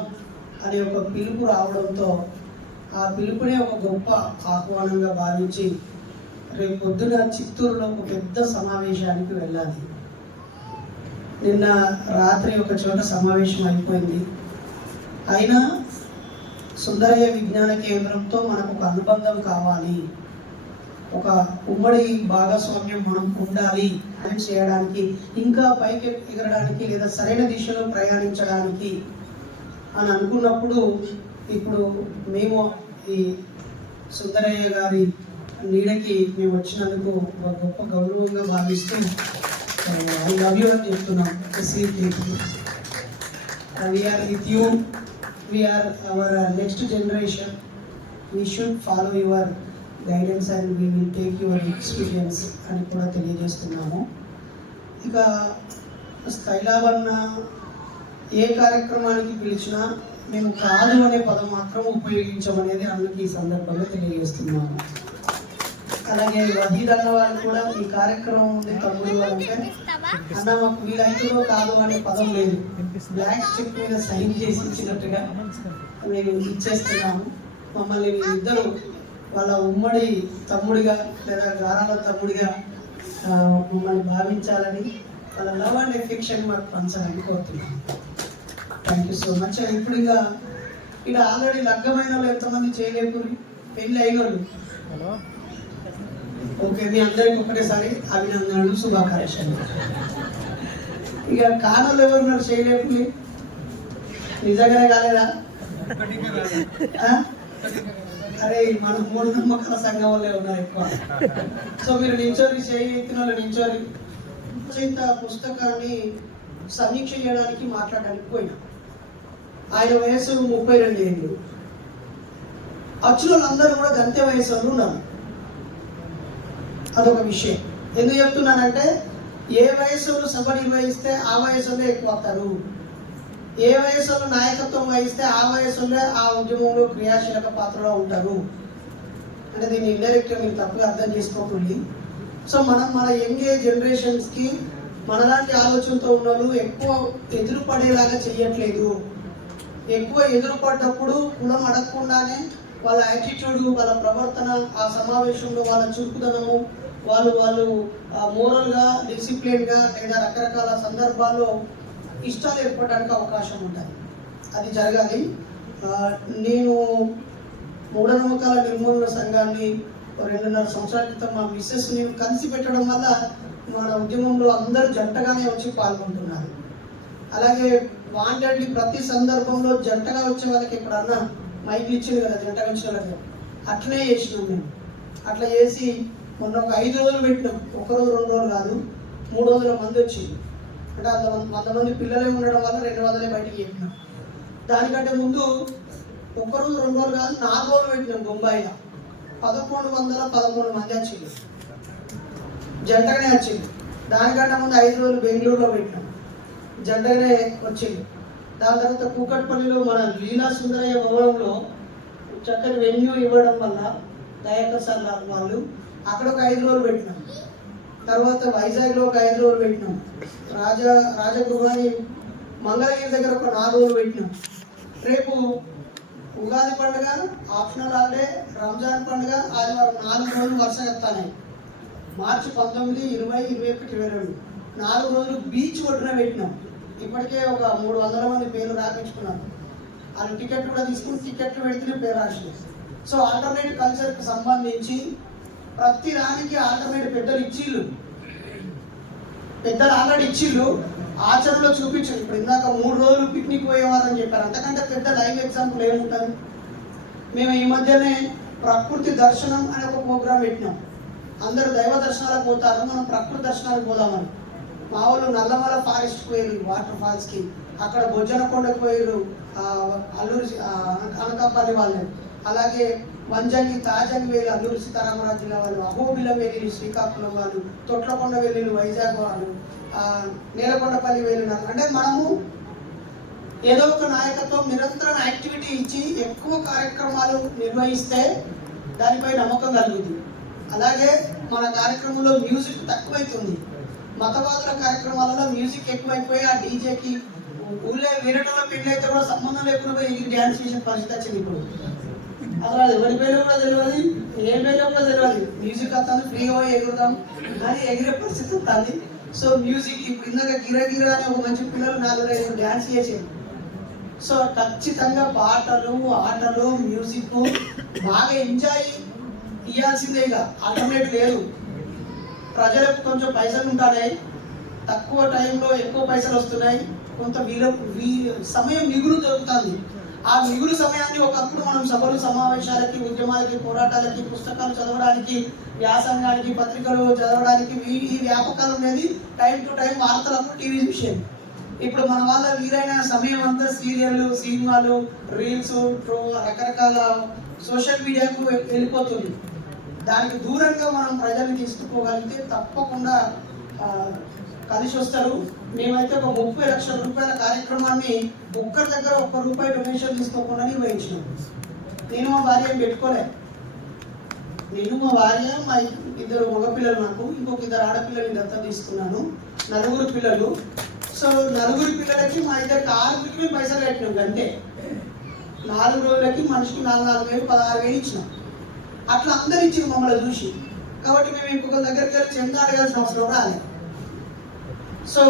అనే ఒక పిలుపు రావడంతో ఆ పిలుపునే ఒక గొప్ప ఆహ్వానంగా భావించి రేపు పొద్దున చిత్తూరులో ఒక పెద్ద సమావేశానికి వెళ్ళాలి. నిన్న రాత్రి ఒక చోట సమావేశం అయిపోయింది. అయినా సుందరయ్య విజ్ఞాన కేంద్రంతో మనకు ఒక అనుబంధం కావాలి, ఒక ఉమ్మడి భాగస్వామ్యం మనం ఉండాలి అని చేయడానికి, ఇంకా పైకి ఎగరడానికి లేదా సరైన దిశలో ప్రయాణించడానికి అని అనుకున్నప్పుడు ఇప్పుడు మేము ఈ సుందరయ్య గారి నీడకి మేము వచ్చినందుకు ఒక గొప్ప గౌరవంగా భావిస్తూ ఐ లవ్ యూ అని చెప్తున్నాం. We are with you, we are our next generation, we should follow your guidance and we will take your experience అని కూడా తెలియజేస్తున్నాము. ఇక స్కైలాబన్న ఏ కార్యక్రమానికి పిలిచినా మేము కాదు అనే పదం మాత్రం ఉపయోగించమనేది అన్నకి ఈ సందర్భంగా తెలియజేస్తున్నాము. అలాగే వహీద్ అన్న వాళ్ళు కూడా ఈ కార్యక్రమం ఉంది తమ్ముడు అంటే అన్న మాకు వీలైతుందో కాదు అనే పదం లేదు, బ్లాక్ చెక్ మీద సైన్ చేసి ఇచ్చినట్టుగా మేము ఇచ్చేస్తున్నాము. మమ్మల్ని ఇద్దరు వాళ్ళ ఉమ్మడి తమ్ముడిగా లేదా గారాల తమ్ముడిగా మమ్మల్ని భావించాలని, వాళ్ళ లవ్ అండ్ ఎఫెక్షన్ మాకు పంచాలని కోరుతున్నాను. Thank you so much. ఇప్పుడు ఇక ఇక్కడ ఆల్రెడీ లగ్గమైన వాళ్ళు ఎంతమంది చేయలేపురి, పెళ్ళి అయిన వాళ్ళు? ఓకే, మీ అందరికి ఒకటేసారి అభినందనలు, శుభాకాంక్షలు. ఇక కానలు ఎవరున్నారు చేయలేపురి? నిజంగానే కాలేదా? అరే మన మూఢనమ్మకాల సంఘం వాళ్ళే ఉన్నారు ఎక్కువ. సో మీరు నించోరి చేయిన వాళ్ళు నించోరి చింత పుస్తకాన్ని సమీక్ష చేయడానికి మాట్లాడడానికి పోయినా. ఆయన వయసు 32 ఏళ్ళు. వచ్చిన వాళ్ళందరూ కూడా గంతే వయసు వాళ్ళు ఉన్నారు. అదొక విషయం. ఎందుకు చెప్తున్నానంటే ఏ వయసు సభ నిర్వహిస్తే ఆ వయసులో ఎక్కువ వస్తారు, ఏ వయసులో నాయకత్వం వహిస్తే ఆ వయసులో ఆ ఉద్యమంలో క్రియాశీలక పాత్రలో ఉంటారు. అంటే దీన్ని ఇండైరెక్ట్గా మీరు తప్పుగా అర్థం చేసుకోకండి. సో మనం మన యంగ్ జనరేషన్స్కి మనలాంటి ఆలోచనతో ఉన్న వాళ్ళు ఎక్కువ ఎదురుపడేలాగా చెయ్యట్లేదు. ఎక్కువ ఎదురుపడ్డప్పుడు కులం అడగకుండానే వాళ్ళ యాటిట్యూడ్, వాళ్ళ ప్రవర్తన, ఆ సమావేశంలో వాళ్ళ చురుకుదనము, వాళ్ళు మోరల్గా, డిసిప్లిన్గా లేదా రకరకాల సందర్భాల్లో ఇష్టాలు ఏర్పడడానికి అవకాశం ఉంటుంది. అది జరగాలి. నేను మూఢనమ్మకాల నిర్మూలన సంఘాన్ని 2.5 సంవత్సరాల క్రితం మా మిస్సెస్ నేను కలిసి పెట్టడం వల్ల మన ఉద్యమంలో అందరూ జంటగానే వచ్చి పాల్గొంటున్నారు. అలాగే వాంటెడ్లీ ప్రతి సందర్భంలో జంటగా వచ్చే వాళ్ళకి ఎక్కడన్నా మైకులు ఇచ్చింది కదా, జంటగా వచ్చిన వాళ్ళకి అట్లనే చేసినాం మేము. అట్లా చేసి మొన్న ఒక 5 రోజులు పెట్టినాం. 1 రోజు 2 రోజులు కాదు, 300 మంది వచ్చింది. అంటే 100 మంది పిల్లలే ఉండడం వల్ల 200 బయటికి చెప్పినాం. దానికంటే ముందు 1 రోజు 2 రోజులు కాదు, 4 రోజులు పెట్టినాం. బొంబాయిలో 1111 మంది వచ్చింది, జంటగానే వచ్చింది. దానికంటే ముందు 5 రోజులు బెంగళూరులో పెట్టినాం, జంటగానే వచ్చింది. దాని తర్వాత కూకట్పల్లిలో మన లీలా సుందరయ్య భవనంలో చక్కని వెన్యూ ఇవ్వడం వల్ల దయాకర్ సార్ వాళ్ళు అక్కడ ఒక 5 రోజులు పెట్టినాం. తర్వాత వైజాగ్లో ఒక 5 రోజులు పెట్టినాం. రాజగృహాన్ని మంగళగిరి దగ్గర ఒక 4 రోజులు పెట్టినాం. రేపు ఉగాది పండుగ, ఆప్షనల్ హాలిడే, రంజాన్ పండుగ, ఆదివారం 4 రోజులు వరుసగా వస్తాయి. మార్చి 19, 20, 21, 22 4 రోజులు బీచ్ ఒడ్డున పెట్టినాం. ఇప్పటికే ఒక 300 మంది పేర్లు రాపించుకున్నారు. వాళ్ళు టికెట్లు కూడా తీసుకుని టికెట్లు పెడితేనే పేరు రాసినారు. సో ఆల్టర్నేట్ కల్చర్కి సంబంధించి ప్రతి దానికి ఆల్టర్నేట్ పెద్దలు ఆల్రెడీ ఇచ్చిళ్ళు, ఆచరణలో చూపించారు. ఇప్పుడు ఇందాక 3 రోజులు పిక్నిక్ పోయేవారని చెప్పారు. అంతకంటే పెద్ద లైవ్ ఎగ్జాంపుల్ ఏముంటుంది? మేము ఈ మధ్యనే ప్రకృతి దర్శనం అనే ఒక ప్రోగ్రాం పెట్టినాం. అందరూ దైవ దర్శనాలకు పోతారు, మనం ప్రకృతి దర్శనాలకు పోదామని. మా వాళ్ళు నల్లమల ఫారెస్ట్ పోయారు, వాటర్ ఫాల్స్కి. అక్కడ బొజ్జనకొండకు పోయారు, అల్లూరి అనకాపల్లి వాళ్ళు. అలాగే మంజంగి, తాజంగి వెళ్ళి అల్లూరి సీతారామరాజు జిల్లా వాళ్ళు, అహోబిలం వెళ్ళి శ్రీకాకుళం వాళ్ళు, తొట్లకొండ వెళ్ళి వైజాగ్ వాళ్ళు, నేలకొండపల్లి వెళ్ళినారు. అంటే మనము ఏదో ఒక నాయకత్వం నిరంతరం యాక్టివిటీ ఇచ్చి ఎక్కువ కార్యక్రమాలు నిర్వహిస్తే దానిపై నమ్మకం కలుగుతుంది. అలాగే మన కార్యక్రమంలో మ్యూజిక్ తక్కువైతుంది. మతవాదుల కార్యక్రమాలలో మ్యూజిక్ ఎక్కువైపోయి ఆ డీజేకి ఊళ్ళో వీరటంలో పెళ్ళి అయితే కూడా సంబంధం లేకుండా పోయి డ్యాన్స్ చేసిన పరిస్థితి వచ్చింది. ఇప్పుడు అసలు అది ఎవరి పేరు కూడా తెలియదు, ఏ పేరు కూడా తెలియదు. మ్యూజిక్ వస్తుంది, ఫ్రీగా పోయి ఎగురుతాం కానీ ఎగిరే పరిస్థితి వస్తుంది. సో మ్యూజిక్ ఇప్పుడు ఇందాక గిరగిర అని ఒక మంచి పిల్లలు 4-5 డ్యాన్స్ చేసేది. సో ఖచ్చితంగా పాటలు, ఆటలు, మ్యూజిక్ బాగా ఎంజాయ్ ఇవ్వాల్సిందే. ఇక ఆల్టర్నేట్ లేదు. ప్రజలకు కొంచెం పైసలు ఉంటాయి, తక్కువ టైంలో ఎక్కువ పైసలు వస్తున్నాయి, కొంత సమయం మిగులు దొరుకుతుంది. ఆ మిగులు సమయాన్ని ఒకప్పుడు మనం సభలు, సమావేశాలకి, ఉద్యమాలకి, పోరాటాలకి, పుస్తకాలు చదవడానికి, వ్యాసంగానికి, పత్రికలు చదవడానికి ఈ వ్యాపకాలు అనేది టైం టు టైం వార్తలకు, టీవీ విషయం. ఇప్పుడు మన వాళ్ళ వీలైన సమయం అంతా సీరియళ్ళు, సినిమాలు, రీల్స్, రకరకాల సోషల్ మీడియాకు వెళ్ళిపోతుంది. దానికి దూరంగా మనం ప్రజల్ని తీసుకుపోగలిగితే తప్పకుండా కలిసి వస్తారు. మేమైతే ఒక 30 లక్షల రూపాయల కార్యక్రమాన్ని ఒక్కరి దగ్గర ₹1 డొనేషన్ తీసుకోకుండా నిర్వహించినాం. నేను మా భార్య పెట్టుకోలే. నేను, మా భార్య, మా 2 మగపిల్లలు, నాకు ఇంకొక 2 ఆడపిల్లల్ని దత్తత తీసుకున్నాను. 4 పిల్లలు. సో 4 పిల్లలకి మా 6 మేము పైసలు కట్టినాం. అంతే 4 రోజులకి మనిషికి 4,000, 16,000 ఇచ్చినాం. అట్లా అందరు ఇచ్చిన మమ్మల్ని చూసి. కాబట్టి మేము ఇంకొక దగ్గరికి వెళ్ళి చందా అడగాల్సిన అవసరం రాలేదు. సో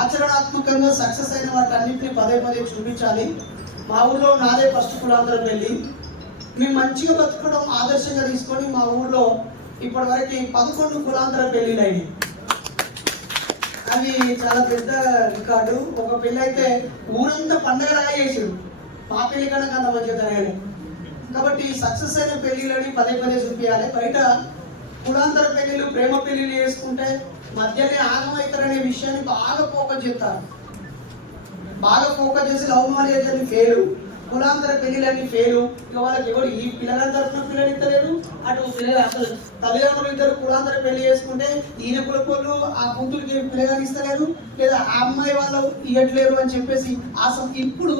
ఆచరణాత్మకంగా సక్సెస్ అయిన వాటి అన్నింటినీ పదే చూపించాలి. మా ఊళ్ళో నాదే ఫస్ట్ కులాంతరం వెళ్ళి మేము మంచిగా బతుకడం ఆదర్శంగా తీసుకొని మా ఊళ్ళో ఇప్పటివరకు 11 కులాంతర పెళ్లిళ్ళు అయినాయి. అది చాలా పెద్ద రికార్డు. ఒక పెళ్ళి అయితే ఊరంతా పండగలాగా చేసాడు. మా పెళ్లి కన్నా అంత మంచిగా జరగాలి. కాబట్టి సక్సెస్ అయిన పెళ్లిళ్ళని పదే చూపించాలి. బయట కులాంతర పెళ్లిళ్ళు, ప్రేమ పెళ్లిళ్ళు చేసుకుంటే మధ్యనే ఆగమవుతారనే విషయాన్ని బాగా ఫోకస్ చేస్తారు. బాగా ఫోకస్ చేసి లవ్ మ్యారేజ్ అని ఫెయిల్, కులాంతర పెళ్లిళ్ళని ఫెయిల్. ఇక వాళ్ళకి ఎవరు ఈ పిల్లగాని తరఫున పిల్లలు ఇస్తలేరు, అటు పిల్లలు అసలు తల్లిదండ్రులు 2 కులాంతర పెళ్లి చేసుకుంటే ఈయన కులపోళ్ళు ఆ కూతురికి పిల్లగాని ఇస్తలేరు, లేదా ఆ అమ్మాయి వాళ్ళు ఇవ్వట్లేరు అని చెప్పేసి ఇప్పుడు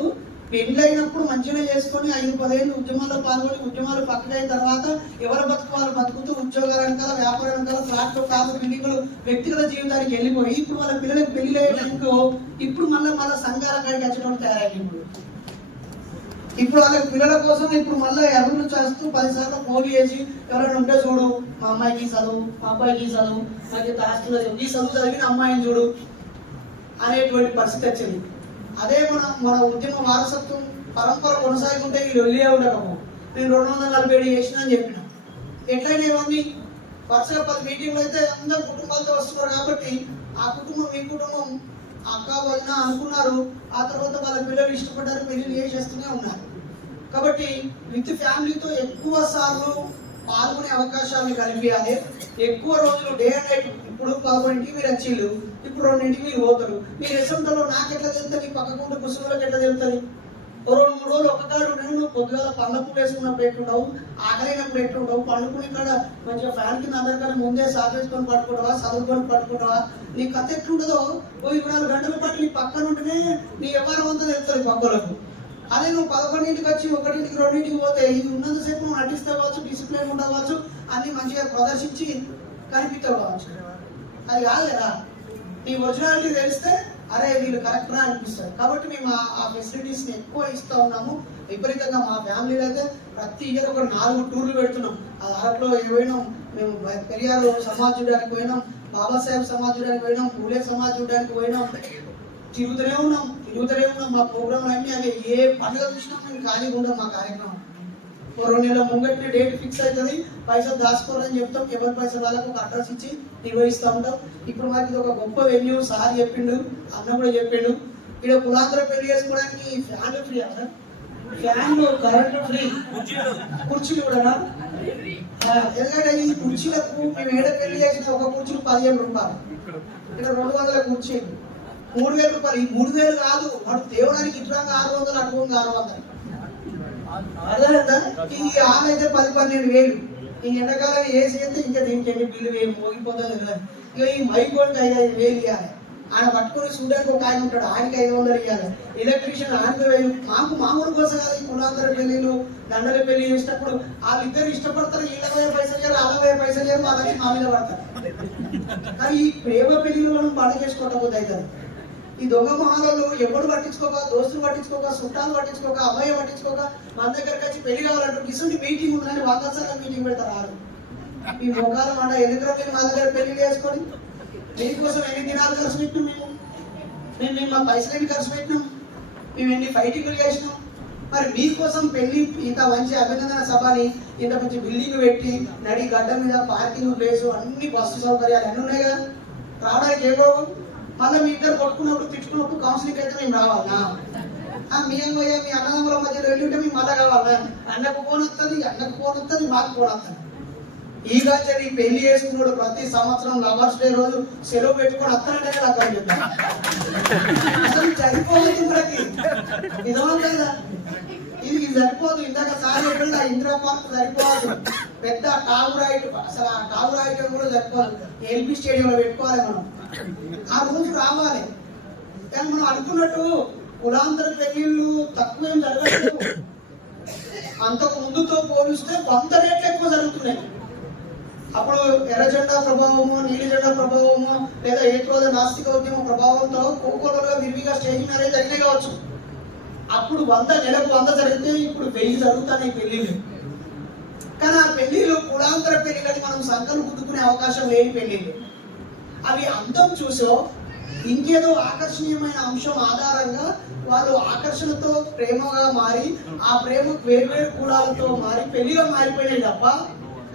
పెళ్ళైనప్పుడు మంచిగా చేసుకొని 5-10 ఏళ్ళు ఉద్యమాల్లో పాల్గొని ఉద్యమాలు పక్కనైన తర్వాత ఎవరు బతుకు బతుకుతూ ఉద్యోగాల వెనకాల, వ్యాపారం వెనకాల, ఫ్లాట్లు, కార్లు, బిల్డింగులు, వ్యక్తిగత జీవితానికి వెళ్ళిపోయి ఇప్పుడు వాళ్ళ పిల్లలకు పెళ్లి అయ్యేందుకు ఇప్పుడు మళ్ళీ సంఘాల కాడికి వచ్చేటప్పుడు తయారైంది. ఇప్పుడు వాళ్ళ పిల్లల కోసం ఇప్పుడు మళ్ళీ ఎరువులు చేస్తూ 10 సార్లు ఫోన్ చేసి ఎవరైనా ఉంటే చూడు, మా అమ్మాయికి చదువు, మా అబ్బాయికి చదువు, నాకు ఆస్తులు, ఈ చదువు చదివిన అమ్మాయిని చూడు అనేటువంటి పరిస్థితి వచ్చింది. అదే మన ఉద్యమ వారసత్వం పరంపర కొనసాగుంటే ఈ లొల్లియే ఉండకపో. నేను 247 చేసిన అని చెప్పిన. ఎట్లయినా ఇవన్నీ వరుసగా 10 మీటింగ్లు అయితే అందరు కుటుంబాలతో వస్తున్నారు కాబట్టి ఆ కుటుంబం ఈ కుటుంబం అక్క వదిన అనుకున్నారు. ఆ తర్వాత వాళ్ళ పిల్లలు ఇష్టపడ్డారు, పెళ్లి చేసేస్తూనే ఉన్నారు. కాబట్టి విత్ ఫ్యామిలీతో ఎక్కువ సార్లు పాల్గొనే అవకాశాన్ని కల్పించాలి. ఎక్కువ రోజులు డే అండ్ నైట్. ఇప్పుడు 11ంటికి మీరు వచ్చిళ్ళు, ఇప్పుడు 2ంటికి మీరు పోతారు. మీరు ఎసంతలో నాకు ఎట్లా తెలుస్తుంది, పక్కకుంటే పుస్తకాలకు ఎట్లా తెలుస్తుంది? 2-3 రోజులు ఒక్కగాడు నువ్వు పొద్దుగాల పండ్ల పూలు వేసుకున్నప్పుడు ఎట్లుండవు, ఆకలినప్పుడు ఎట్లుండవు, పండుకుని ఇక్కడ మంచిగా ఫ్యాన్ కింద అందరికన్నా ముందే సాగేసుకొని పట్టుకుంటావా, చదువుకొని పట్టుకుంటావా, నీ కథ ఎట్లుంటుందో 24 గంటల పాటు నీ పక్కన ఉంటేనే నీ వ్యవహారం అంతా తెలుస్తుంది పక్కలకు. అదే నువ్వు 11ంటికి వచ్చి 1ంటికి 2ంటికి పోతే ఇది ఉన్నంతసేపు నువ్వు నటిస్తే కావచ్చు, డిసిప్లిన్ ఉండవచ్చు, అన్ని మంచిగా ప్రదర్శించి కనిపిస్తావు కావచ్చు. అది కాదు కదా. నీ ఒరిజినాలిటీ తెలిస్తే అరే వీళ్ళు కరెక్ట్గా అనిపిస్తారు. కాబట్టి మేము ఆ ఫెసిలిటీస్ని ఎక్కువ ఇస్తూ ఉన్నాము. విపరీతంగా మా ఫ్యామిలీలో అయితే ప్రతి ఇయర్ ఒక 4 టూర్లు పెడుతున్నాం. అది అరకులో పోయినాం, మేము పెరియార్ సమాజ్ చూడడానికి పోయినాం, బాబాసాహెబ్ సమాజ్ చూడడానికి పోయినాం, పూలే సమాజ్ చూడడానికి పోయినాం. తిరుగుతూనే ఉన్నాం. మా ప్రోగ్రాంలు అన్నీ అవి ఏ పండుగ చూసినా మేము ఖాళీగా ఉంటాం. మా కార్యక్రమం 2 నెలల ముంగట్నే డేట్ ఫిక్స్ అవుతుంది. పైసలు దాచుకోవాలని చెప్తాం. ఎవరి పైసలు వాళ్ళకు ఒక అడ్రస్ ఇచ్చి నిర్వహిస్తూ ఉంటాం. ఇప్పుడు మాకు ఇది ఒక గొప్ప వెన్యూ. సార్ చెప్పిండు, అన్న కూడా చెప్పిండు. ఇక్కడ కులాంతర పెళ్లి చేసుకోవడానికి ఫ్యాన్లు ఫ్రీ అన్న, ఫ్యాన్లు కరెంటు ఫ్రీ, కుర్చీలు కూడా. ఎందుకంటే ఈ కుర్చీలకు మేము ఏడ పెళ్లి చేసిన ఒక కుర్చీలు 15 రూపాయలు, ఇక్కడ 200 కుర్చీలు 3000 రూపాయలు. ఈ 3000 కాదు, వాడు తేవడానికి ఇట్లా 600, అటువంటి 600. అర్థమైందా? ఈ ఆన్ అయితే 10-12 ఈ ఎండాకాలం ఏసీ అయితే ఇంకా దీనికి ఎన్ని బిల్లు మోగిపోతుంది కదా. ఇక ఈ మైకోడికి 5-5 ఇవ్వాలి. ఆయన పట్టుకొని చూడడానికి ఒక ఆయన ఉంటాడు, ఆయనకి 500 ఇవ్వాలి. ఎలక్ట్రీషియన్ ఆయనకి 1000. మాకు మామూలు కోసం కాదు. ఈ కులాంతర పెళ్లిలు, దండల పెళ్లి చేసినప్పుడు వాళ్ళిద్దరు ఇష్టపడతారు. 70 పైసలు చేయరు, 60 పైసలు చేయరు, వాళ్ళకి మా మీద పడతారు. కానీ ఈ ప్రేమ పెళ్లిలో పండుగ చేసుకోవటం అవుతుంది. ఈ దొంగ మొహాలలో ఎవరు పట్టించుకోక, దోస్తులు పట్టించుకోక, చుట్టాలు పట్టించుకోక, అబ్బాయి పట్టించుకోక మన దగ్గరికి వచ్చి పెళ్లి కావాలంటారు. ఇసుంటి మీటింగ్ ఉందని 100 సార్లు మీటింగ్ పెడతారు. రాదు ఈ మొఖాలు మాట ఎందుకు మీరు మా దగ్గర పెళ్లి చేసుకొని దీనికోసం ఎన్ని దినాలు ఖర్చు పెట్టినాం, మేము మా పైసలు ఎన్ని ఖర్చు పెట్టినాం, మేము ఎన్ని ఫైటింగ్లు చేసినాం. మరి మీకోసం పెళ్లి ఇంత మంచి అభినందన సభని, ఇంత మంచి బిల్డింగ్ పెట్టి నడి గడ్డ మీద పార్కింగ్ ప్లేసు, అన్ని బస్సు సౌకర్యాలు అన్నీ ఉన్నాయి కదా. రావడానికి ఏ రోగం? మళ్ళీ మీ ఇద్దరు కొట్టుకున్నప్పుడు తిట్టుకున్నప్పుడు కౌన్సిలింగ్ అయితే మేము రావాలా? మీ అమ్మయ్య మీ అన్నదమ్ముల మధ్యలో వెళ్ళి మేము మళ్ళా కావాలా? అన్నకు ఫోన్ వస్తుంది, మాకు ఫోన్ వస్తుంది. ఈ గంజని పెళ్లి చేసుకున్నాడు ప్రతి సంవత్సరం లవర్స్ డే రోజు సెలవు పెట్టుకొని వస్తానంటే కదా అక్కడ చెప్తాను. అసలు సరిపోదు మనకి, నిజమా కదా? ఇది సరిపోదు. ఇందాక సార్ చెప్పిన ఇందిరా పార్క్ సరిపోదు, పెద్ద టాగురాయిట్, అసలు ఆ టాగురాయిట్ కూడా సరిపోదు. ఎల్బీ స్టేడియంలో పెట్టుకోవాలి మనం. ఆ రోజు రావాలి. కానీ మనం అనుకున్నట్టు కులాంతర పెళ్లిళ్ళు తక్కువేం జరగలేదు. అంతకు ముందుతో పోలిస్తే 100 రెట్లు ఎక్కువ జరుగుతున్నాయి. అప్పుడు ఎర్ర జెండా ప్రభావము, నీలి జెండా ప్రభావము, లేదా ఏకవాద నాస్తిక ఉద్యమ ప్రభావంతో కోకోలుగా విరివిగా స్టేజ్ మ్యారేజ్ జరిగినాయి కావచ్చు. అప్పుడు 100, నెలకు 100 జరిగితే ఇప్పుడు 1000 జరుగుతాయి పెళ్లిళ్ళు. కానీ ఆ పెళ్లిళ్ళు కులాంతర పెళ్లిళ్ళని మనం సంకలు గుద్దుకునే అవకాశం లేని పెళ్లిళ్ళు. అవి అందం చూసో ఇంకేదో ఆకర్షణీయమైన అంశం ఆధారంగా వాళ్ళు ఆకర్షణతో ప్రేమగా మారి, ఆ ప్రేమ వేర్వేరు కులాలతో మారి పెళ్లిగా మారిపోయినాయి తప్ప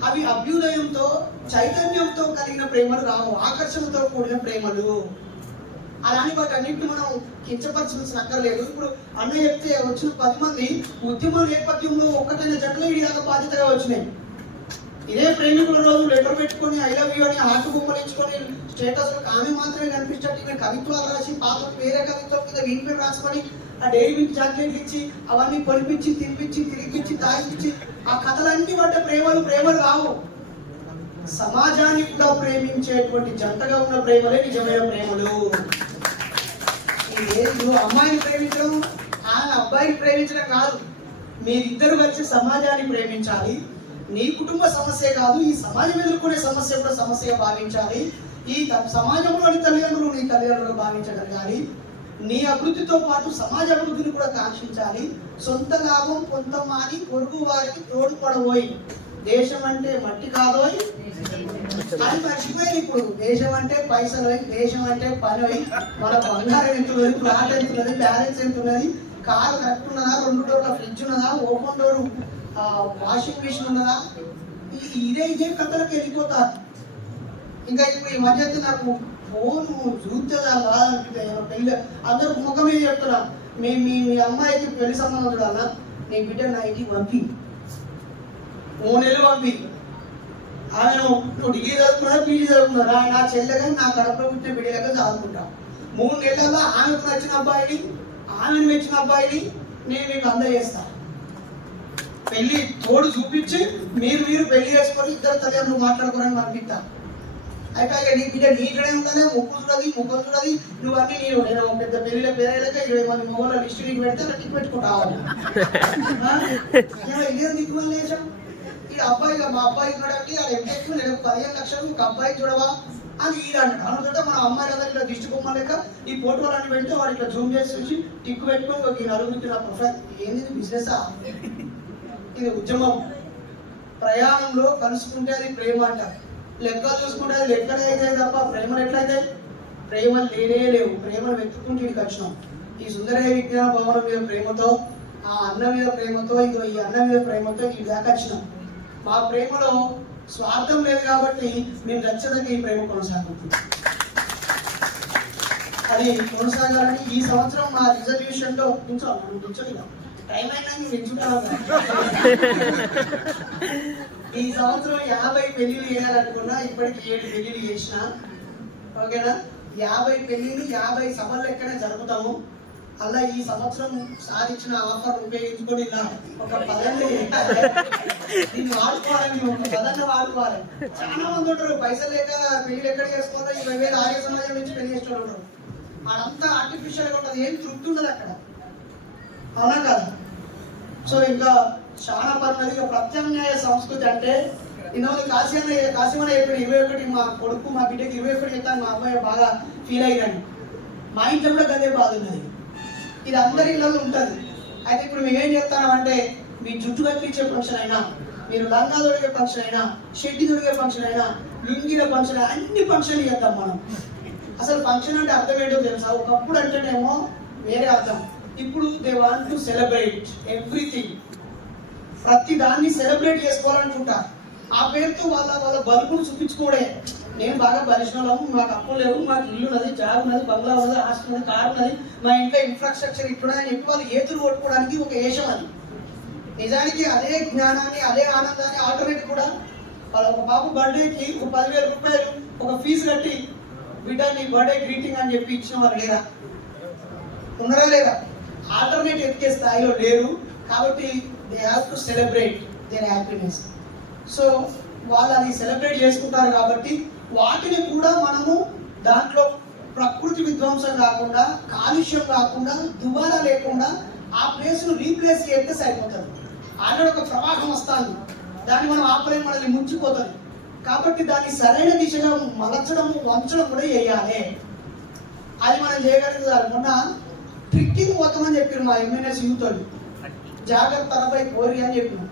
అవి అభ్యుదయంతో, చైతన్యంతో కలిగిన ప్రేమలు రావు, ఆకర్షణతో కూడిన ప్రేమలు. అలాని వాటి అన్నింటిని మనం కించపరచాల్సిన అక్కర్లేదు. ఇప్పుడు అన్న చెప్తే వచ్చిన 10 మంది ఉద్యమ నేపథ్యంలో ఒక్కటైన జట్లు ఇలాగ బాధ్యతగా వచ్చినాయి. ఇదే ప్రేమికుల రోజు లెటర్ పెట్టుకొని ఐ లవ్ యూ అని హార్ట్ బొమ్మలు ఇచ్చుకొని స్టేటస్ ఆమె మాత్రమే కనిపించట్టు కవిత్వాలు రాసి పాత వేరే కవిత్వం మీద వీటి మీద రాసుకొని ఆ డైరీ మిల్క్ చాక్లెట్లు ఇచ్చి అవన్నీ పొలిపించి, తినిపించి, తిరిగిపించి, తాగిపించి ఆ కథలన్నీ పడ్డ ప్రేమలు రావు. సమాజాన్ని కూడా ప్రేమించేటువంటి జంటగా ఉన్న ప్రేమలే నిజమైన ప్రేమలు. నువ్వు అమ్మాయిని ప్రేమించడం, ఆ అబ్బాయిని ప్రేమించడం కాదు. మీరిద్దరు కలిసి సమాజాన్ని ప్రేమించాలి. నీ కుటుంబ సమస్య కాదు, ఈ సమాజం ఎదుర్కొనే సమస్య కూడా సమస్యగా భావించాలి. ఈ సమాజంలోని తల్లిదండ్రులు నీ తల్లిదండ్రులు భావించగలగాలి. నీ అభివృద్ధితో పాటు సమాజ అభివృద్ధిని కూడా కాంక్షించాలి. సొంత లాభం కొంత మాని పొరుగు వారికి తోడ్పడబోయి దేశం అంటే మట్టి కాదోయ్ అది మర్చిపోయింది. ఇప్పుడు దేశం అంటే పైసలు, దేశం అంటే పని, మన బంగారం ఎంత ఉన్నది, ప్లాట్ ఎంత ఉన్నది, బ్యాలెన్స్ ఎంత ఉన్నది, కారు కరెక్ట్ ఉన్నదా, 2 డోర్ల ఫ్రిడ్జ్ ఉన్నదా, ఓపెన్ డోర్ వాషింగ్ మిషన్ ఉన్నదా, ఇదే కథలకు వెళ్ళిపోతారు. ఇంకా ఇప్పుడు ఈ మధ్య అయితే నాకు ఫోన్ చూస్తే రాదనిపిస్తాయి. పెళ్ళి అందరూ ముఖమే చెప్తున్నా, మీ మీ మీ అమ్మాయికి పెళ్లి సంబంధం చూడాలన్నా, నీ బిడ్డ నా ఇంటికి పంపి 3 నెలలు పంపి. ఆమె నువ్వు డిగ్రీ చదువుకున్నా, పీజీ చదువుకున్నారా, నా చెల్లెగా నా కడపలో పుట్టిన బిడ్డలుగా చదువుకుంటా. 3 నెలల్లో ఆమెకు నచ్చిన అబ్బాయిని, ఆమెను మెచ్చిన అబ్బాయిని నేను మీకు అందజేస్తా. పెళ్లి తోడు చూపించి మీరు పెళ్లి చేసుకొని ఇద్దరు తల్లిదండ్రులు మాట్లాడుకోవడానికి పంపిస్తా. అయితే నీ బిడ్డ నీకడే ఉండాలి, ముక్కు చూడాలి, ముఖం చూడాలి, నువ్వు అన్ని నేను పెద్ద పెళ్లిలో పేరేళ్ళక 20 మంది మొగల లిస్టు నీకు పెడితే అలా టిక్ పెట్టుకుంటావాలి. ఇదే దిక్కుమని లేచాం. ఈ అబ్బాయిగా మా అబ్బాయి చూడండి, అది ఎంటెక్ నేను 15 లక్షలు ఒక అబ్బాయి చూడవా అని ఈడు అంటాడు. అనుకుంటే మన అమ్మాయిలందరూ ఇట్లా దిష్టి బొమ్మ లెక్క ఈ ఫోటోలన్నీ పెడితే వాడు ఇట్లా జూమ్ చేసి చూసి టిక్ పెట్టుకొని ఈ నలుగురికి నా ప్రొఫైల్. ఏంది బిజినెసా? ఇది ఉద్యమం. ప్రయాణంలో కలుసుకుంటే అది ప్రేమ అంటారు. లెక్కలు చూసుకుంటే అది లెక్కలే అయితే తప్ప ప్రేమలు ఎట్లయితే? ప్రేమలు లేవు. ప్రేమను వెతుక్కుంటూ ఇక్కడికి వచ్చినాం. ఈ సుందరయ్య విజ్ఞాన భవనం మీద ప్రేమతో, ఆ అన్న మీద ప్రేమతో, ఇదిగో ఈ అన్న మీద ప్రేమతో ఈ దాకా వచ్చినాం. మా ప్రేమలో స్వార్థం లేదు కాబట్టి మేము రచ్చదకి ఈ ప్రేమ కొనసాగుతుంది. అది కొనసాగాలని ఈ సంవత్సరం మా రిజల్యూషన్ లో నిల్చోగా టైం అయినా నిల్చుంటాం. ఈ సంవత్సరం 50 పెళ్లిళ్ళు చేయాలనుకున్నా, ఇప్పటికి 7 పెళ్లిళ్ళు చేసిన. ఓకేనా? 50 పెళ్లిళ్ళు 50 సభలు లెక్కనే జరుపుతాము. అలా ఈ సంవత్సరం సాధించిన ఆఫర్ ఉపయోగించుకొని ఇలా ఒక 10 దీన్ని వాడుకోవాలని, ఒక 10 వాడుకోవాలి. చాలా మంది ఉంటారు పైసలు లేక పెళ్లి ఎక్కడ చేసుకోవాలో 20,000 ఆర్య సమాజం నుంచి పెళ్లి చేస్తూ ఉంటారు. అదంతా ఆర్టిఫిషియల్ గా ఉంటుంది, ఏం తృప్తి ఉండదు అక్కడ. అవునా కదా? సో ఇంకా చాలా పనులు. ప్రత్యామ్నాయ సంస్కృతి అంటే ఈరోజు కాశీమన చెప్పిన 21 మా కొడుకు మా బిడ్డకి 21 చెప్తాను, మా అమ్మాయి బాగా ఫీల్ అయ్యాను. మా ఇంట్లో కూడా గదే బాధ ఉన్నది. ఇది అందరి ఇళ్ళలో ఉంటుంది. అయితే ఇప్పుడు మేమేం చెప్తామంటే, మీ జుట్టు కత్తిరించే ఫంక్షన్ అయినా, మీరు లంగా దొరికే ఫంక్షన్ అయినా, షెడ్డి దొరికే ఫంక్షన్ అయినా, లుంగిల ఫంక్షన్ అయినా, అన్ని ఫంక్షన్లు చేద్దాం మనం. అసలు ఫంక్షన్ అంటే అర్థం ఏంటో తెలుసా? ఒకప్పుడు అంటేనేమో వేరే అర్థం. ఇప్పుడు they want to celebrate everything. ప్రతి దాన్ని సెలబ్రేట్ చేసుకోవాలనుకుంటారు. ఆ పేరుతో వాళ్ళ బలుపును చూపించుకోవడే. నేను బాగా పరిశ్రమలు, మాకు అప్పులు లేవు, మాకు ఇల్లు ఉన్నది, జాబ్ ఉన్నది, బంగ్లా ఉన్నది, ఆస్తి ఉన్నది, కారు ఉన్నది, మా ఇంట్లో ఇన్ఫ్రాస్ట్రక్చర్ ఇప్పుడని చెప్పి వాళ్ళు ఏతులు కొట్టుకోవడానికి ఒక ఏషం అది. నిజానికి అదే జ్ఞానాన్ని, అదే ఆనందాన్ని ఆల్టర్నేటివ్ కూడా వాళ్ళ ఒక బాబు బర్త్డేకి ఒక 10,000 రూపాయలు ఒక ఫీజు కట్టి బిడ్డ నీ బర్త్డే గ్రీటింగ్ అని చెప్పి ఇచ్చిన వాళ్ళు లేరా? ఉన్నారా లేదా? ఆల్టర్నేట్ ఎత్తికే స్థాయిలో లేరు. కాబట్టి they have to celebrate there happiness. So వాళ్ళు అది సెలబ్రేట్ చేసుకుంటారు. కాబట్టి వాటిని కూడా మనము దాంట్లో ప్రకృతి విధ్వంసం కాకుండా, కాలుష్యం కాకుండా, దుబారా లేకుండా ఆ ప్లేస్ను రీప్లేస్ చేస్తే సరిపోతుంది. ఆల్రెడీ ఒక ప్రవాహం వస్తుంది, దాన్ని మనం ఆపలేం, మనల్ని ముంచిపోతుంది. కాబట్టి దాన్ని సరైన దిశగా మలచడం, వంచడం కూడా చేయాలి. అది మనం చేయగలుగుతారు. మొన్న ట్రిక్కింగ్ పోతామని చెప్పారు మా ఎంఎన్ఎస్ యూత్ వాళ్ళు. జాగ్రత్త 40 కోరి అని చెప్పినాం.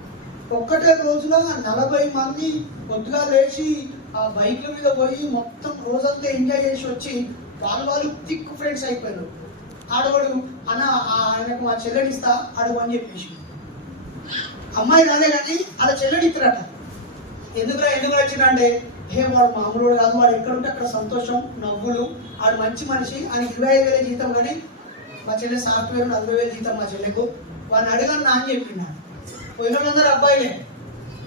ఒక్కటే రోజులో 40 మంది పొద్దుగా లేచి ఆ బైక్ల మీద పోయి మొత్తం రోజంతా ఎంజాయ్ చేసి వచ్చి వాళ్ళు థిక్ ఫ్రెండ్స్ అయిపోయారు. ఆడవాడు అన్న ఆయనకు మా చెల్లెనిస్తా అడుగు అని చెప్పేసి, అమ్మాయి రాలే కానీ అలా చెల్లెని ఇస్తారట. ఎందుకు వచ్చిన అంటే, వాడు మామూలు కాదు, వాడు ఎక్కడుంటే అక్కడ సంతోషం, నవ్వులు, వాడు మంచి మనిషి, ఆయన 25,000 జీతం, కానీ మా చెల్లె సాఫ్ట్వేర్ 40,000 జీతం మా చెల్లెకు. వాడిని అడగను నా అని చెప్పిండు. పోయిన వాళ్ళందరూ అబ్బాయిలే,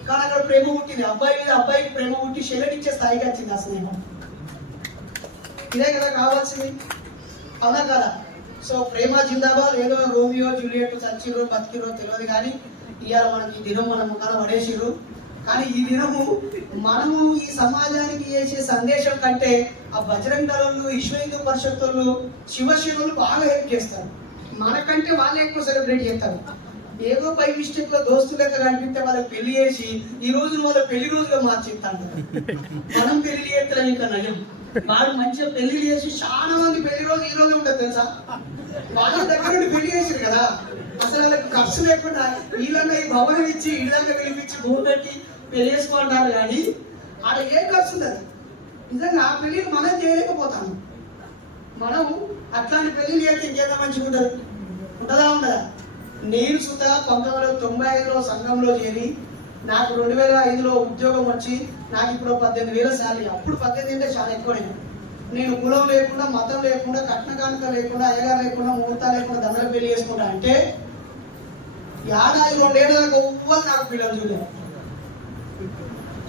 కానీ అక్కడ ప్రేమ పుట్టింది. అబ్బాయి మీద అబ్బాయికి ప్రేమ పుట్టి చెల్లెనిచ్చే స్థాయికి వచ్చింది ఆ స్నేహం. ఇదే కదా కావాల్సింది, అవునా కదా? సో ప్రేమ జిందాబాద్. ఏదో రోమియో జూలియట్ చచ్చిరో బతికిరో తెలియదు, కానీ ఇవాళ మనకి ఈ దినం మన ముఖాన పడేసిరు. కానీ ఈ దినము మనము ఈ సమాజానికి చేసే సందేశం కంటే ఆ బజరంగ దళాలు, విశ్వ హిందూ పరిషత్ వాళ్ళు, శివశివులు బాగా హెల్ప్ చేస్తారు. మనకంటే వాళ్ళే ఎక్కువ సెలబ్రేట్ చేస్తారు. ఏదో పై మిస్టేక్ లో దోస్తులు లెక్క కనిపిస్తే వాళ్ళకి పెళ్లి చేసి ఈ రోజు వాళ్ళ పెళ్లి రోజులో మార్చిస్తాను. మనం పెళ్లి చేస్తాం ఇంకా నయం. వాడు మంచిగా పెళ్లి చేసి చాలా మంది పెళ్లి రోజు ఈ రోజు ఉంటుంది తెలుసా? వాళ్ళ దగ్గర నుండి పెళ్లి చేసారు కదా, అసలు వాళ్ళకి ఖర్చు లేకుండా వీళ్ళన్నా ఈ భవనం ఇచ్చి ఇళ్ళంగా పిలిపించి భూమి పెట్టి పెళ్లి చేసుకోంటారు కానీ ఆడ ఏ ఖర్చు ఉండదు. నిజంగా ఆ పెళ్ళిని మనం చేయలేకపోతాము. మనం అట్లాంటి పెళ్లి చేస్తే ఇంకేదో మంచిగా ఉంటుంది, ఉంటుందా ఉండదా? నేను సుతా 1995లో సంఘంలో చేరి నాకు 2005లో ఉద్యోగం వచ్చి నాకు ఇప్పుడు 18,000 శాలరీ. అప్పుడు 18 అంటే చాలా ఎక్కువ. నేను కులం లేకుండా, మతం లేకుండా, కట్న కానుక లేకుండా, అయ్యగారు లేకుండా, ముహూర్తాలు లేకుండా దండలు పెళ్లి చేసుకుంటా అంటే ఏడాది 2 ఏళ్ళ దాకా ఎవ్వరు నాకు పిల్లలు చూడలేదు.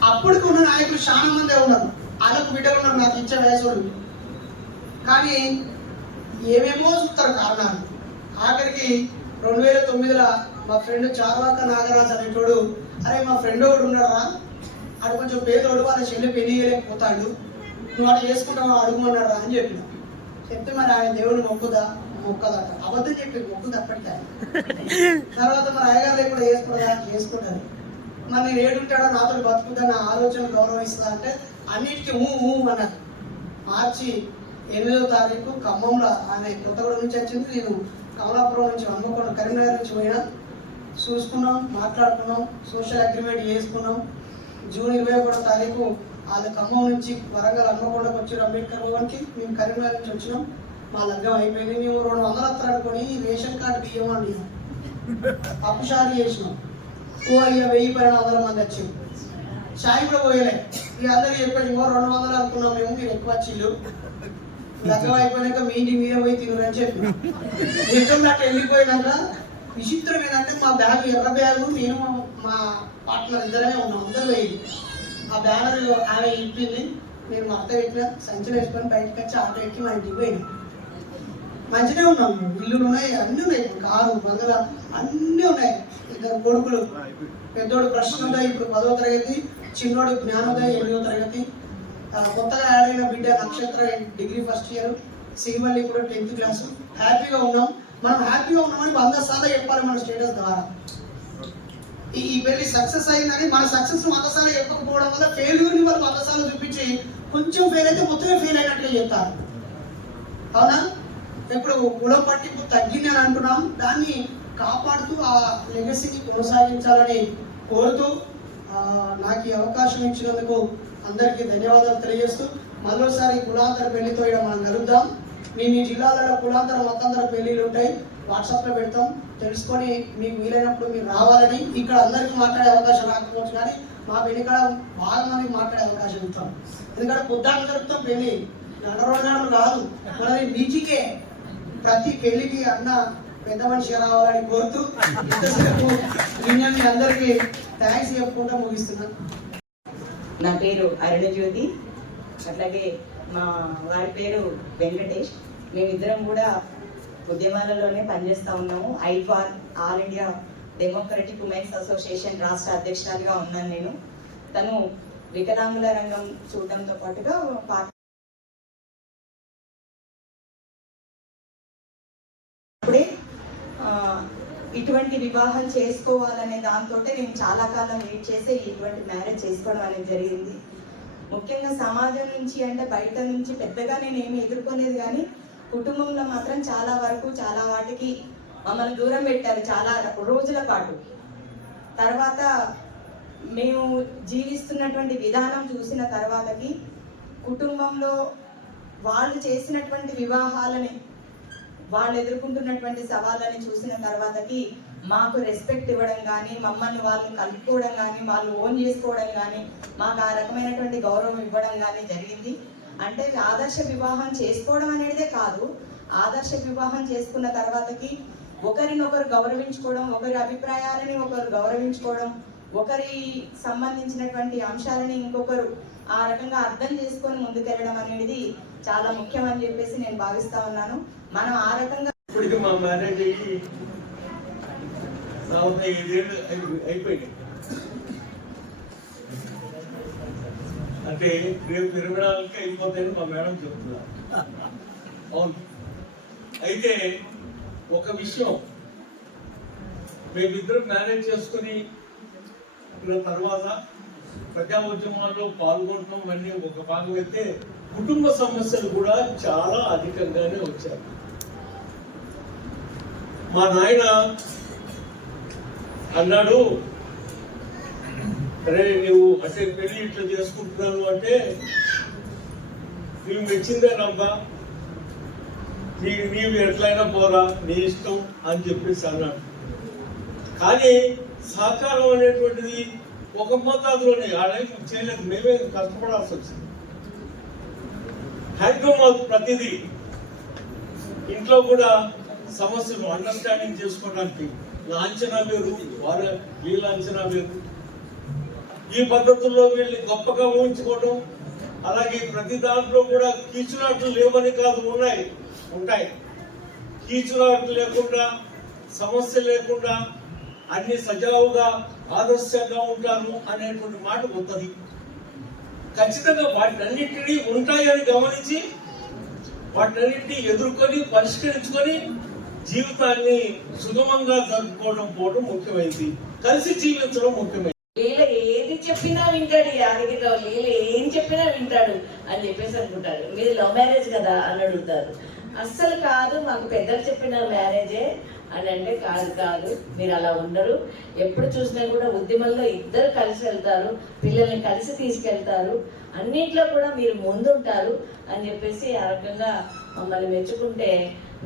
అప్పటికి ఉన్న నాయకులు చాలా మందే ఉన్నారు, వాళ్ళకు బిడ్డలు ఉన్నారు నాకు ఇచ్చే వయసు. కానీ ఏమేమో చూస్తారు కారణాలు. ఆఖరికి 2009లో మా ఫ్రెండ్ చార్వాక నాగరాజు అనేటోడు, అరే మా ఫ్రెండ్ ఒకడు ఉన్నాడా, అటు కొంచెం పేదోడు, వాళ్ళ చెల్లి పెళ్లి చేయలేకపోతాడు, నువ్వు అటు చేసుకుంటావు అడుగుమన్నాడు అని చెప్పిన. చెప్తే మరి ఆయన దేవుని మొక్కదట. అబద్ధం చెప్పి మొక్కు తప్పటికి. తర్వాత మరి అయ్యగారు లేకుండా చేసుకుంటారు. మరి నేను ఏడుంటాడో నాతో బతుకుతా, నా ఆలోచన గౌరవిస్తుందా అంటే అన్నిటికీ అన్నారు. మార్చి 8వ తారీఖు ఖమ్మంలో ఆమె కొత్తగూడెం నుంచి వచ్చింది, నేను కమలాపురం నుంచి హన్మకొండ కరీంనగర్ నుంచి పోయినా. చూసుకున్నాం, మాట్లాడుకున్నాం, సోషల్ అగ్రిమెంట్ చేసుకున్నాం. జూన్ 21వ తారీఖు వాళ్ళు ఖమ్మం నుంచి వరంగల్ హన్మకొండకు వచ్చారు అంబేద్కర్ భవన్కి. మేము కరీంనగర్ నుంచి వచ్చినాం. మా లగ్గం అయిపోయింది. మేము 200 అత్తరాడుకొని రేషన్ కార్డు బియ్యం అండి అప్పుషారీ చేసినాం. అయ్యా 1000-1200 మంది వచ్చింది. షాయి కూడా పోయలే. ఇక అందరికి చెప్పాడు 200 అనుకున్నాం మేము, మీరు ఎక్కువ వచ్చిళ్ళు, లగ్గం అయిపోయాక మీ ఇంటికి మీరే పోయి తినరని చెప్పి నిజం నాకు వెళ్ళిపోయినాక విచిత్రం ఏంటంటే మా బ్యాగ్ ఎర్ర బ్యాగు, నేను మా పార్ట్నర్ ఇద్దరమే ఉన్నాం, అందరూ పోయింది. ఆ బ్యానర్ ఆమె ఇప్పింది, నేను మా అత్త పెట్టిన సంచులు వేసుకొని బయటకు వచ్చి ఆటో ఎక్కి మా ఇంటికి పోయినా. మంచిగా ఉన్నాం, ఇల్లులు ఉన్నాయి, అన్నీ ఉన్నాయి, కారు బంగళ అన్నీ ఉన్నాయి. 2 కొడుకులు, పెద్దోడు ప్రశ్నోదయ్ ఇప్పుడు 10వ తరగతి, చిన్నోడు జ్ఞానోదయ్ 8వ తరగతి. కొత్తగా యాడ్ అయిన బిడ్డ నక్షత్ర డిగ్రీ ఫస్ట్ ఇయర్, శ్రీవల్లి కూడా 10th క్లాసు. హ్యాపీగా ఉన్నాం. మనం హ్యాపీగా ఉన్నామని 100 సార్లు చెప్పాలి మన స్టేటస్ ద్వారా. ఈ పెళ్లి సక్సెస్ అయిందని మన సక్సెస్ 100 సార్లు చెప్పకపోవడం వల్ల ఫెయిల్యూర్ని వాళ్ళు 100 సార్లు చూపించి కొంచెం ఫెయిల్ అయితే మొత్తమే ఫెయిల్ అయినట్లే చెప్తారు. అవునా? ఇప్పుడు కులం పట్టింపు తగ్గింది అని అంటున్నాం, దాన్ని కాపాడుతూ ఆ లెగసీని కొనసాగించాలని కోరుతూ నాకు ఈ అవకాశం ఇచ్చినందుకు అందరికీ ధన్యవాదాలు తెలియజేస్తూ మరోసారి కులాంతర పెళ్లితో ఇక్కడ మనం కలుద్దాం. మీ జిల్లాలలో కులాంతర మతాంతర పెళ్లిళ్ళు ఉంటాయి, వాట్సాప్లో పెడతాం, తెలుసుకొని మీకు వీలైనప్పుడు మీరు రావాలని. ఇక్కడ అందరికీ మాట్లాడే అవకాశం రాకపోవచ్చు కానీ మా పెళ్లి కాడ బాగా మందికి మాట్లాడే అవకాశం ఇస్తాం. ఎందుకంటే పొద్దున్న జరుపుతాం పెళ్లి, గంటరోజు కాదు, మనది బీచ్కే. ప్రతి పెళ్లికి అన్న పెద్ద మనిషిగా రావాలని కోరుతూ ఇంతసేపు మీ అందరికీ థ్యాంక్స్ చెప్పుకుంటూ ముగిస్తున్నాను. నా పేరు అరుణజ్యోతి, అట్లాగే మా వారి పేరు వెంకటేష్. మేమిద్దరం కూడా ఉద్యమాలలోనే పనిచేస్తూ ఉన్నాము. ఐఫార్ all India democratic women's association రాష్ట్ర అధ్యక్షురాలిగా ఉన్నాను నేను. తను వికలాంగుల రంగం చూడడంతో పాటుగా అప్పుడే ఇటువంటి వివాహం చేసుకోవాలనే దాంతో నేను చాలా కాలం వెయిట్ చేసి ఇటువంటి మ్యారేజ్ చేసుకోవడం అనేది జరిగింది. ముఖ్యంగా సమాజం నుంచి అంటే బయట నుంచి పెద్దగా నేను ఏమి ఎదుర్కొనేది కానీ కుటుంబంలో మాత్రం చాలా వరకు చాలా వాటికి మమ్మల్ని దూరం పెట్టారు చాలా రోజుల పాటు. తర్వాత మేము జీవిస్తున్నటువంటి విధానం చూసిన తర్వాతకి కుటుంబంలో వాళ్ళు చేసినటువంటి వివాహాలని, వాళ్ళు ఎదుర్కొంటున్నటువంటి సవాళ్ళని చూసిన తర్వాతకి మాకు రెస్పెక్ట్ ఇవ్వడం కానీ, మమ్మల్ని వాళ్ళు కలుపుకోవడం కానీ, వాళ్ళు ఓన్ చేసుకోవడం కానీ, మాకు ఆ రకమైనటువంటి గౌరవం ఇవ్వడం కానీ జరిగింది. అంటే ఆదర్శ వివాహం చేసుకోవడం అనేదే కాదు, ఆదర్శ వివాహం చేసుకున్న తర్వాతకి ఒకరినొకరు గౌరవించుకోవడం, ఒకరి అభిప్రాయాలని ఒకరు గౌరవించుకోవడం, ఒకరి సంబంధించినటువంటి అంశాలని ఇంకొకరు ఆ రకంగా అర్థం చేసుకొని ముందుకెళ్ళడం అనేది చాలా ముఖ్యం అని చెప్పేసి నేను భావిస్తా ఉన్నాను. మనం ఆ రకంగా ఇప్పటికీ మా మ్యారేజ్ అయ్యి 45 ఏళ్ళు అయిపోయింది. అంటే రేపు 24కి అయిపోతాయని మా మేడం చెప్తున్నారు. అవును. అయితే ఒక విషయం, మేమిద్దరం మ్యారేజ్ చేసుకుని తర్వాత ప్రజా ఉద్యమాల్లో పాల్గొనడం అన్నీ ఒక భాగం అయితే కుటుంబ సమస్యలు కూడా చాలా అధికంగానే వచ్చాయి. మా నాయన అన్నాడు, అరే నువ్వు అంటే పెళ్లి ఇట్లా చేసుకుంటున్నాను అంటే నువ్వు మెచ్చిందేనమ్మా, నీవు ఎట్లయినా పోరా, నీ ఇష్టం అని చెప్పేసి అన్నాడు. కానీ సహకారం అనేటువంటిది ఒక మోతాదులోనే ఆ లైఫ్ చేయలేదు, మేమే కష్టపడాల్సి వచ్చింది. హైదరాబాద్ ప్రతిదీ ఇంట్లో కూడా సమస్యలు అండర్స్టాండింగ్ చేసుకోవడానికి నా అంచనా వేరు, వీళ్ళ అంచనా వేరు. ఈ పద్ధతుల్లో వీళ్ళని గొప్పగా ఊహించుకోవడం, అలాగే ప్రతి దాంట్లో కూడా కీచులాట్లు లేవని కాదు, ఉంటాయి. కీచులాట్లు లేకుండా, సమస్య లేకుండా అన్ని సజావుగా ఆదర్శంగా ఉంటారు అనేటువంటి మాట ఉంటుంది. ఖచ్చితంగా వాటినన్నింటినీ ఉంటాయని గమనించి వాటినన్నింటినీ ఎదుర్కొని పరిష్కరించుకొని జీవితాన్ని సుగమంగా జరుపుకోవడం పోవడం ముఖ్యమైనది. కలిసి జీవించడం ముఖ్యమైనది. లీల ఏది చెప్పినా వింటాడు, యాదగిరిలో లీల ఏం చెప్పినా వింటాడు అని చెప్పేసి అనుకుంటారు. మీది లవ్ మ్యారేజ్ కదా అని అడుగుతారు. అస్సలు కాదు, మాకు పెద్దలు చెప్పిన మ్యారేజే అని అంటే కాదు, మీరు అలా ఉండరు. ఎప్పుడు చూసినా కూడా ఉద్యమంలో ఇద్దరు కలిసి వెళ్తారు, పిల్లల్ని కలిసి తీసుకెళ్తారు, అన్నింట్లో కూడా మీరు ముందుంటారు అని చెప్పేసి ఆ రకంగా మమ్మల్ని మెచ్చుకుంటే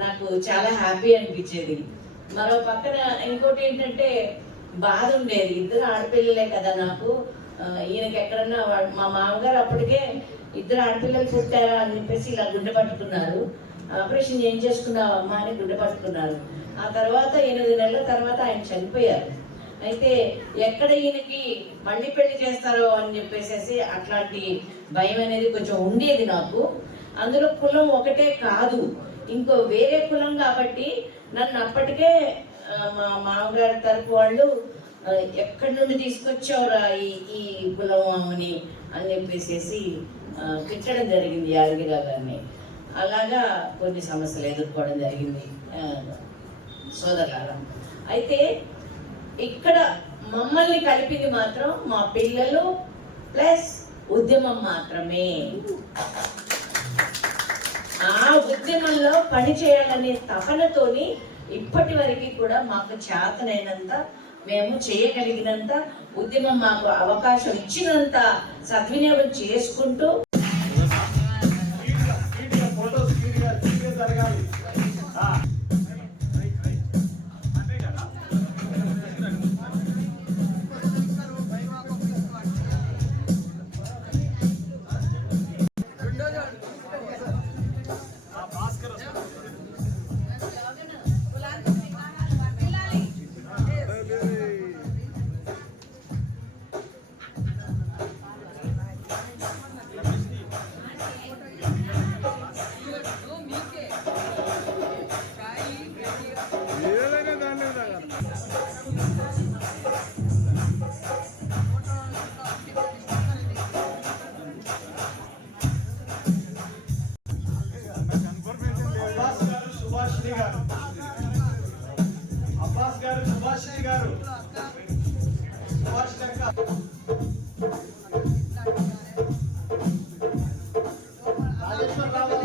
నాకు చాలా హ్యాపీ అనిపించేది. మరో పక్కన ఇంకోటి ఏంటంటే బాధ ఉండేది, ఇద్దరు ఆడపిల్లలే కదా నాకు, ఈయనకి ఎక్కడన్నా మా మామగారు అప్పటికే ఇద్దరు ఆడపిల్లలు పుట్టారా అని చెప్పేసి ఇలా గుండె పట్టుకున్నారు. ఆపరేషన్ ఏం చేసుకున్నావు అమ్మ అని గుండె పట్టుకున్నారు. ఆ తర్వాత 8 నెలల తర్వాత ఆయన చనిపోయారు. అయితే ఎక్కడ ఈయనకి మళ్ళీ పెళ్లి చేస్తారో అని చెప్పేసి అట్లాంటి భయం అనేది కొంచెం ఉండేది నాకు. అందులో కులం ఒకటే కాదు, ఇంకో వేరే కులం కాబట్టి నన్ను అప్పటికే మా మామగారి తరపు వాళ్ళు ఎక్కడి నుండి తీసుకొచ్చావురా ఈ కులం అని చెప్పేసి తిట్టడం జరిగింది యాదగిరిరావు గారిని. అలాగా కొన్ని సమస్యలు ఎదుర్కోవడం జరిగింది సోదరులారా. అయితే ఇక్కడ మమ్మల్ని కలిపింది మాత్రం మా పిల్లలు ప్లస్ ఉద్యమం మాత్రమే. ఆ ఉద్యమంలో పని చేయాలనే తపనతోని ఇప్పటి వరకు కూడా మాకు చేతనైనంత, మేము చేయగలిగినంత, ఉద్యమం మాకు అవకాశం ఇచ్చినంత సద్వినియోగం చేసుకుంటూ అబ్బాస్ గారు, సుభాషిణి గారు, సుభాష్ లెక్క రాజేశ్వరరావు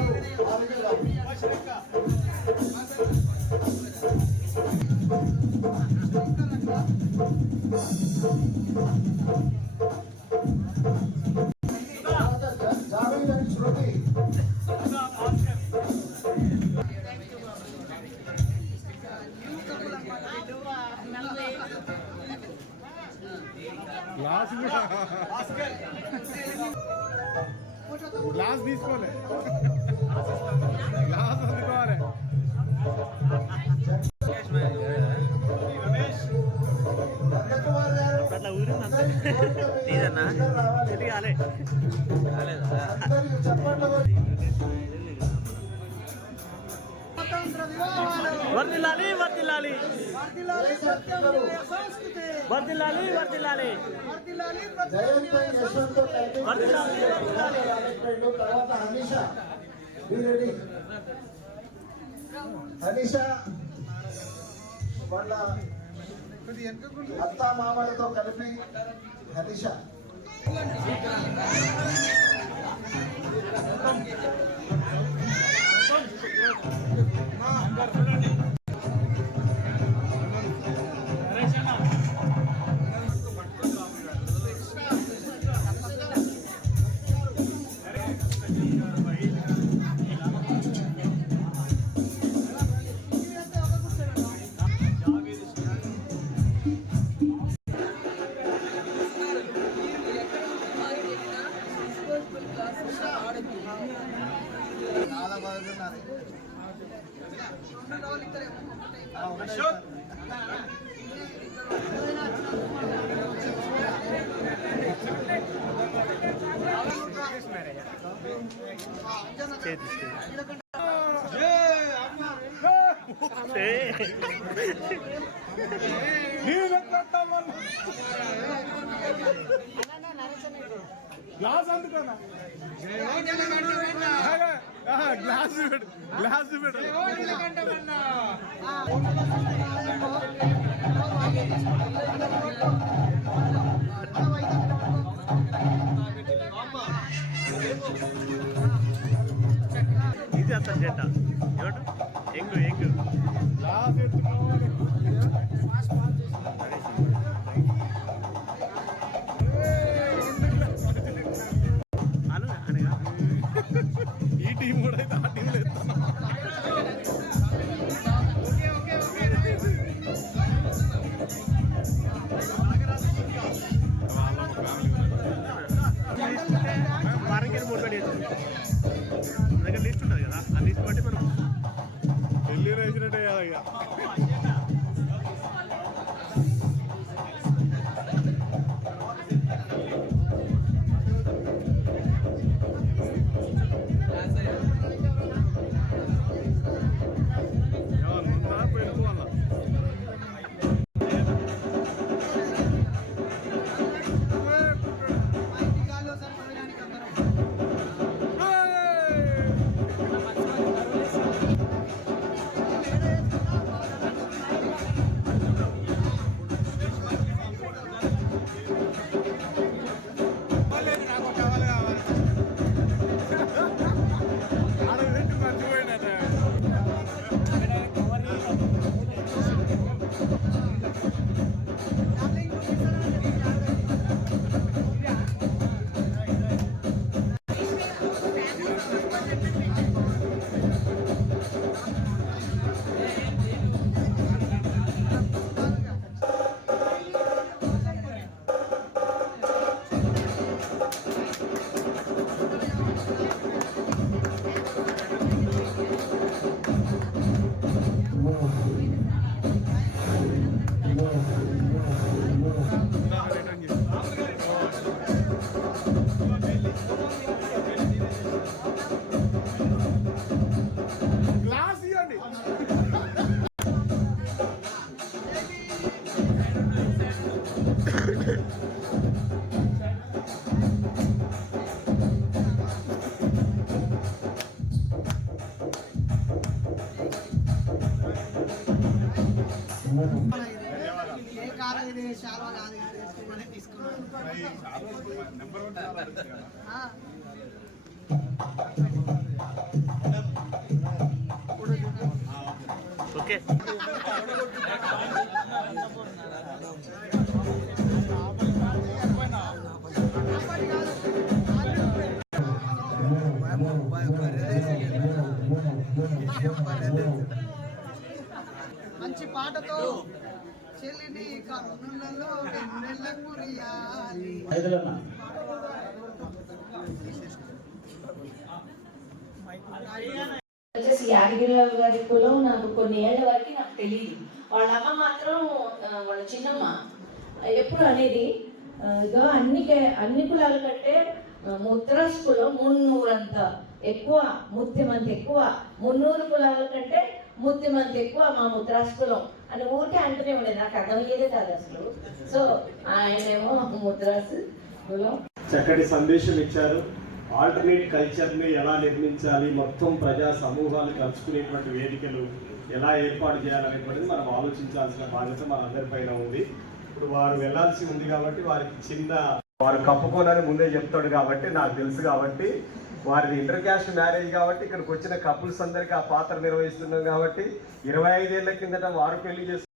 గ్లాస్ తీసుకోలే, గ్లాస్ అందుకోవాలి. అట్లా ఊరిందంటే నీదన్నా కాలే వర్దిల్లాలి వర్దిల్లాలి వర్దిల్లాలి వర్దిల్లాలి తర్వాత హనీషా వాళ్ళ అత్త మామలతో కలిపి హనీషా గ్లాస్ అందుకోనా గ్లాస్ పెట్టు గ్లాస్ పెట్టు ఇది అంత జెండా ఏమంట ఎంగు ఎంగు గ్లాస్ ఎత్తుకోవాలి ఈ టీం కూడా అయితే ఆ టీంలో ఎత్తున్నా వారంకి 3 గంటలు దగ్గర లిస్ట్ ఉంటుంది కదా ఆ లిస్ట్ బట్టి మనం వెళ్ళి వేసినట్టే కదా ఇక గ్లాస్ ఇవ్వండి ఏ కాలం ఇది చాలా కాదు తీసుకున్నాను ఓకే మంచి పాటతో చెల్లిని కన్నులలో వెన్నెలకు రియాలి. వచ్చేసి యాదగిరిరావు గారి కులం నాకు కొన్ని ఏళ్ళ వరకు నాకు తెలియదు. వాళ్ళ అమ్మ మాత్రం వాళ్ళ చిన్నమ్మ ఎప్పుడు అనేది ఇక అన్ని కులాల కంటే ముద్రాస్ కులం 300 అంత ఎక్కువ, ముత్యమంత ఎక్కువ, 300 కులాల కంటే ముత్యమంత ఎక్కువ మా ముద్రాస్ కులం అని ఊరికే అంటూనే ఉండేది. నాకు అర్థమయ్యేదే కాదు అసలు. సో ఆయనేమో ముద్రాస్ కులం. చక్కటి సందేశం ఇచ్చారు. ఆల్టర్నేట్ కల్చర్ని ఎలా నిర్మించాలి, మొత్తం ప్రజా సమూహాలు కలుసుకునేటువంటి వేదికలు ఎలా ఏర్పాటు చేయాలనేటువంటిది మనం ఆలోచించాల్సిన బాధ్యత మనందరిపైన ఉంది. ఇప్పుడు వారు వెళ్ళాల్సి ఉంది కాబట్టి వారికి వారు కప్పుకోనని ముందే చెప్తాడు కాబట్టి నాకు తెలుసు కాబట్టి వారిది ఇంటర్ క్యాస్ట్ మ్యారేజ్ కాబట్టి ఇక్కడికి వచ్చిన కపుల్స్ అందరికీ ఆ పాత్ర నిర్వహిస్తున్నాం కాబట్టి 25 ఏళ్ల కిందట వారు పెళ్లి చేసుకున్న